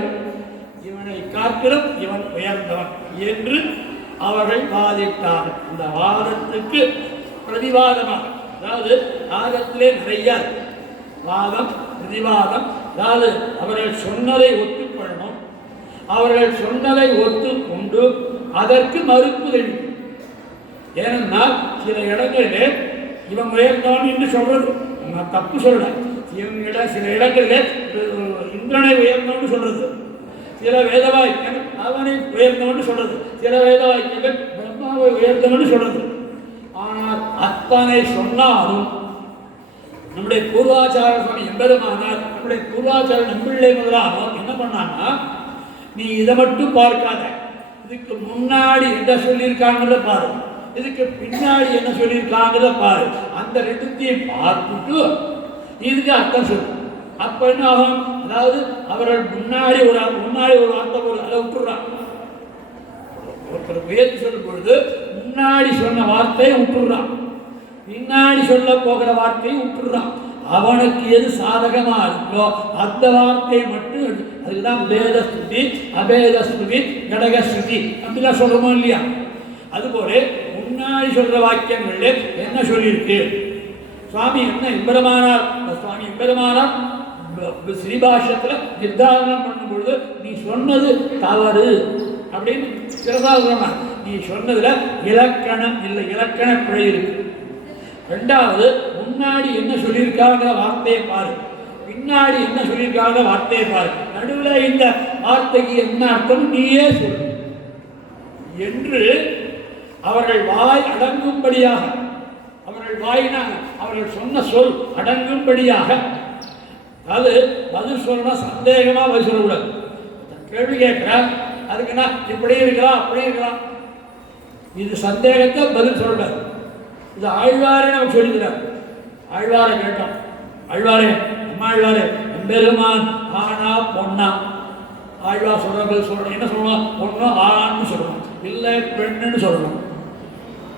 இவனை காட்டிலும் இவன் உயர்ந்தவன் என்று அவர்கள் வாதிட்டார்கள். இந்த வாதத்துக்கு பிரதிவாதமாக, அதாவது வாதத்திலே நிறைய வாதம் பிரதிவாதம், அதாவது அவர்கள் சொன்னதை ஒத்துக்கொள்ளணும், அவர்கள் சொன்னதை ஒத்துக்கொண்டு அதற்கு மறுப்பு தெரிவிக்கும். ஏனென்றால் சில இடங்களிலே இவன் உயர்ந்தவன் என்று சொல்றது, நான் தப்பு சொல்றேன். சில இடங்களிலே இந்திரனை உயர்ந்தவன் சொல்றது, சில வேத வாக்கியங்கள் அவனை உயர்ந்தவன் சொல்றது, சில வேத வாக்கியங்கள் பிரம்மாவை உயர்ந்தவன் சொல்றது. ஆனால் அத்தனை சொன்னாலும் நம்முடைய பூர்வாச்சார சுவாமி எம்பெருமானார், நம்முடைய பூர்வாச்சார நம்பிள்ளை முதலானவர் என்ன பண்ணான்னா, நீ இதை மட்டும் பார்க்காத, இதுக்கு முன்னாடி என்ன சொல்லியிருக்காங்கிறத பாரு, இதுக்கு பின்னாடி என்ன சொல்லியிருக்காங்கிறத பாரு, அந்த 2த்தையும் பார்த்துட்டு இதுக்கு அர்த்தம் சொல்லு. அப்ப என்ன ஆகும்? அதாவது அவர்கள் முன்னாடி ஒரு வார்த்தை போது அதை விட்டுடுறாங்க. ஒருத்தர் உயர்த்தி சொல்லும் பொழுது முன்னாடி சொன்ன வார்த்தையை விட்டுடுறான், பின்னாடி சொல்ல போகிற வார்த்தையை விட்டுடுறான். அவனுக்கு எது சாதகமா இருக்கோ அந்த வார்த்தையை மட்டும், அதுக்குதான் வேத ஸ்ருதி அபேத ஸ்ருதி கடக ஸ்ருதி அப்படிலாம் சொல்றோமோ இல்லையா? அதுபோல முன்னாடி சொல்ற வாக்கியங்கள்ல என்ன சொல்லியிருக்கு, சுவாமி என்ன எம்பெருமானார், சுவாமி எம்பெருமானார் ஸ்ரீபாஷ்யத்துல நிர்தாரணம் பண்ணும் பொழுது நீ சொன்னது தவறு அப்படின்னு சிறதாக, நீ சொன்னதுல இலக்கணம் இல்லை, இலக்கண பிழை இருக்கு. 2வது முன்னாடி என்ன சொல்லியிருக்காங்க வார்த்தையை பாரு, பின்னாடி என்ன சொல்லியிருக்காங்க வார்த்தையை பாரு, நடுவில் இந்த வார்த்தைக்கு என்ன அர்த்தம் நீயே சொல்லு என்று அவர்கள் வாய் அடங்கும்படியாக, அவர்கள் வாயினாங்க அவர்கள் சொன்ன சொல் அடங்கும்படியாக, அது பதில் சொல்லணும், சந்தேகமா பதில் சொல்லக்கூடாது. கேள்வி கேட்கிறார், அதுக்குன்னா இப்படி இருக்கலாம் அப்படி இருக்கலாம், இது சந்தேகத்தை பதில் சொல்லக்கூடாது. இது ஆழ்வாரே நமக்கு சொல்லிக்கிறார். ஆழ்வாரை கேட்டோம், ஆழ்வாரே அம்மாழ்வாரே எம்பெருமான் ஆனா பொண்ணா, ஆழ்வார் சொல்றது சொல்லணும், என்ன சொல்லணும், பொண்ணு ஆண்னு சொல்லணும், இல்லை பெண்ணுன்னு சொல்லணும்,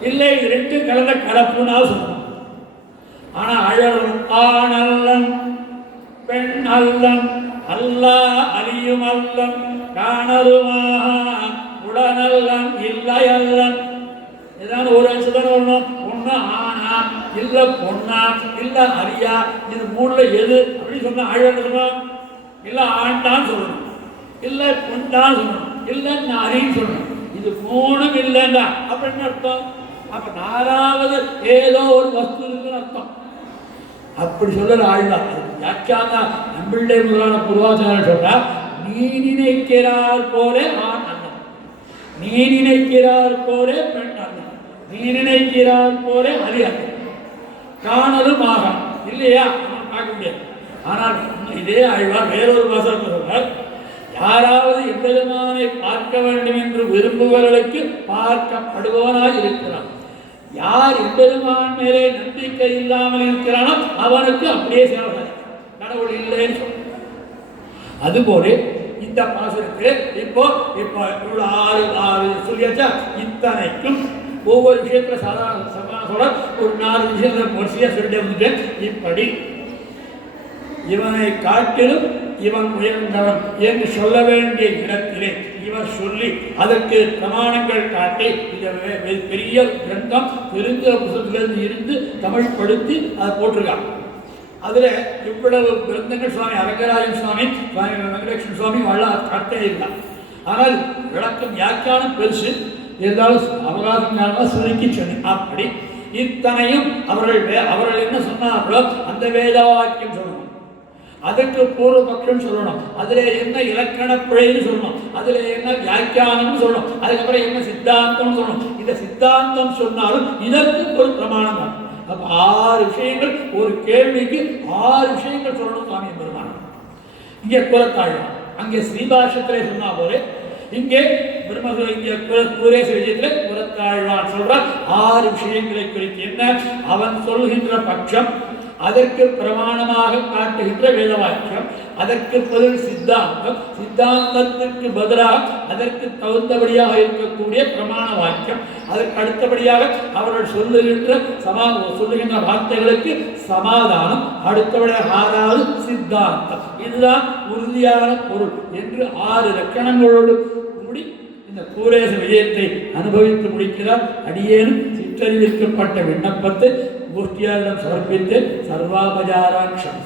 இல்லை இது 2 கலந்த கலப்புனா சொல்லணும். ஆனா ஆழ்வார் ஆணல்லன் பெண் அல்லன் அல்லா அறியும் அல்லன் காணருமாக உடனல்லன் இல்லை அல்லன், ஏதாவது ஒரு அம்சம் வரணும். பொண்ணு ஆனா இல்ல பொண்ணா இல்ல அரியா, இது 3ல எது அப்படின்னு சொன்னா ஆழ்வார் சொல்லணும், இல்ல ஆண் தான் சொல்லணும், இல்ல பொன் தான் சொல்லணும், இல்ல அரின்னு சொல்லணும். இது 3ம் இல்லைன்னா அப்படின்னு அர்த்தம். அப்ப 4வது ஏதோ ஒரு வஸ்து இருக்குன்னு அர்த்தம். அப்படி சொல்லல ஆழ்வார். வியாக்கியானா நம்பிள்ளை முதலான பூர்வாச்சாரர் சொல்றா, நீ நினைக்கிறார் போலே ஆண் அண்ணன், நீ நினைக்கிறார் போலே பெண் அண்ணன், நீ நினைக்கிறார் போலே அரி அண்ணன், காணலும் ஆகான் இல்லையா பார்க்க முடியாது. ஆனால் இதே ஆழ்வார் வேறொரு வாசகத்தில் சொல்றார், யாராவது எம்பெருமானை பார்க்க வேண்டும் என்று விரும்புபவர்களுக்கு பார்க்கப்படுபவனாய் இருக்கிறான், யார் எம்பெருமான் மேலே நம்பிக்கை இல்லாமல் இருக்கிறானோ அவனுக்கு அப்படியே சேவை கடவுள் இல்லைன்னு சொல்ற. அதுபோல இந்த பாசுரத்தில் இப்போ இப்போ இவ்வளோ ஆறு ஆறு சொல்லியாச்சா. இத்தனைக்கும் ஒவ்வொரு விஷயத்தில் சாதாரண சொல்ல ஒரு 4 விஷயங்களை வரிசையாக சொல்லிட்டு வந்துட்டேன். இப்படி இவனை காட்டிலும் இவன் உயர்ந்தவன் என்று சொல்ல வேண்டிய இடத்திலே இவர் சொல்லி அதற்கு பிரமாணங்கள் காட்டி இதை பெரிய கிரந்தம் தெரிஞ்ச புத்தகத்திலிருந்து இருந்து தமிழ் படுத்தி அதை போட்டிருக்காங்க. அதில் இவ்வளவு கிரந்தங்கள் சுவாமி அரங்கராஜன் சுவாமி, சுவாமி வெங்கடேஸ்வர சுவாமி வள்ளலார் காட்டே இல்லை. ஆனால் விளக்கம் வியாக்கியானம் பெருசு இருந்தாலும் அவகாசம் ஞானமாக சுருக்கி சொன்னேன். அப்படி இத்தனையும் அவர்கள் என்ன சொன்னார்களோ அந்த வேத வாக்கியம் சொல்லணும், அதற்கு பூர்வபக்ஷம் சொல்லணும், அதில் என்ன இலக்கண பிழைன்னு சொல்லணும், அதில் என்ன வியாக்கியானம் சொல்லணும், அதுக்கப்புறம் என்ன சித்தாந்தம் சொல்லணும். இந்த சித்தாந்தம் சொன்னாலும் இதற்கு ஒரு பிரமாணம் தான். அப்போ 6 விஷயங்கள் ஒரு கேள்விக்கு 6 விஷயங்கள் சொல்லணும் சுவாமி பெருமான். இங்கே குலத்தாழ்வான், அங்கே ஸ்ரீபாஷத்திலே சொன்னா போல இங்கே இங்கே குரேச விஜயத்தில் குலத்தாழ்வான் சொல்றார் 6 விஷயங்களை குறித்து. என்ன? அவன் சொல்கின்ற பட்சம், அதற்கு பிரமாணமாக காட்டுகின்ற வேத வாக்கியம், அதற்கு பதில் சித்தாந்தம், சித்தாந்தத்திற்கு பதிலாக அதற்கு தகுந்தபடியாக இருக்கக்கூடிய பிரமாண வாக்கியம், அதற்கு அடுத்தபடியாக அவர்கள் சொல்லுகின்ற வார்த்தைகளுக்கு சமாதானம், அடுத்தபடியாக 6வது சித்தாந்தம். இதுதான் உறுதியான பொருள் என்று 6 இலக்கணங்களோடு கூடி இந்த கூரேச விஜயத்தை அனுபவித்து முடிக்கிறார். அடியேனும் சிற்றறிவிக்கப்பட்ட விண்ணப்பத்தை மூர்த்தியாரிடம் சமர்ப்பித்து சர்வாபஜாராட்சம்.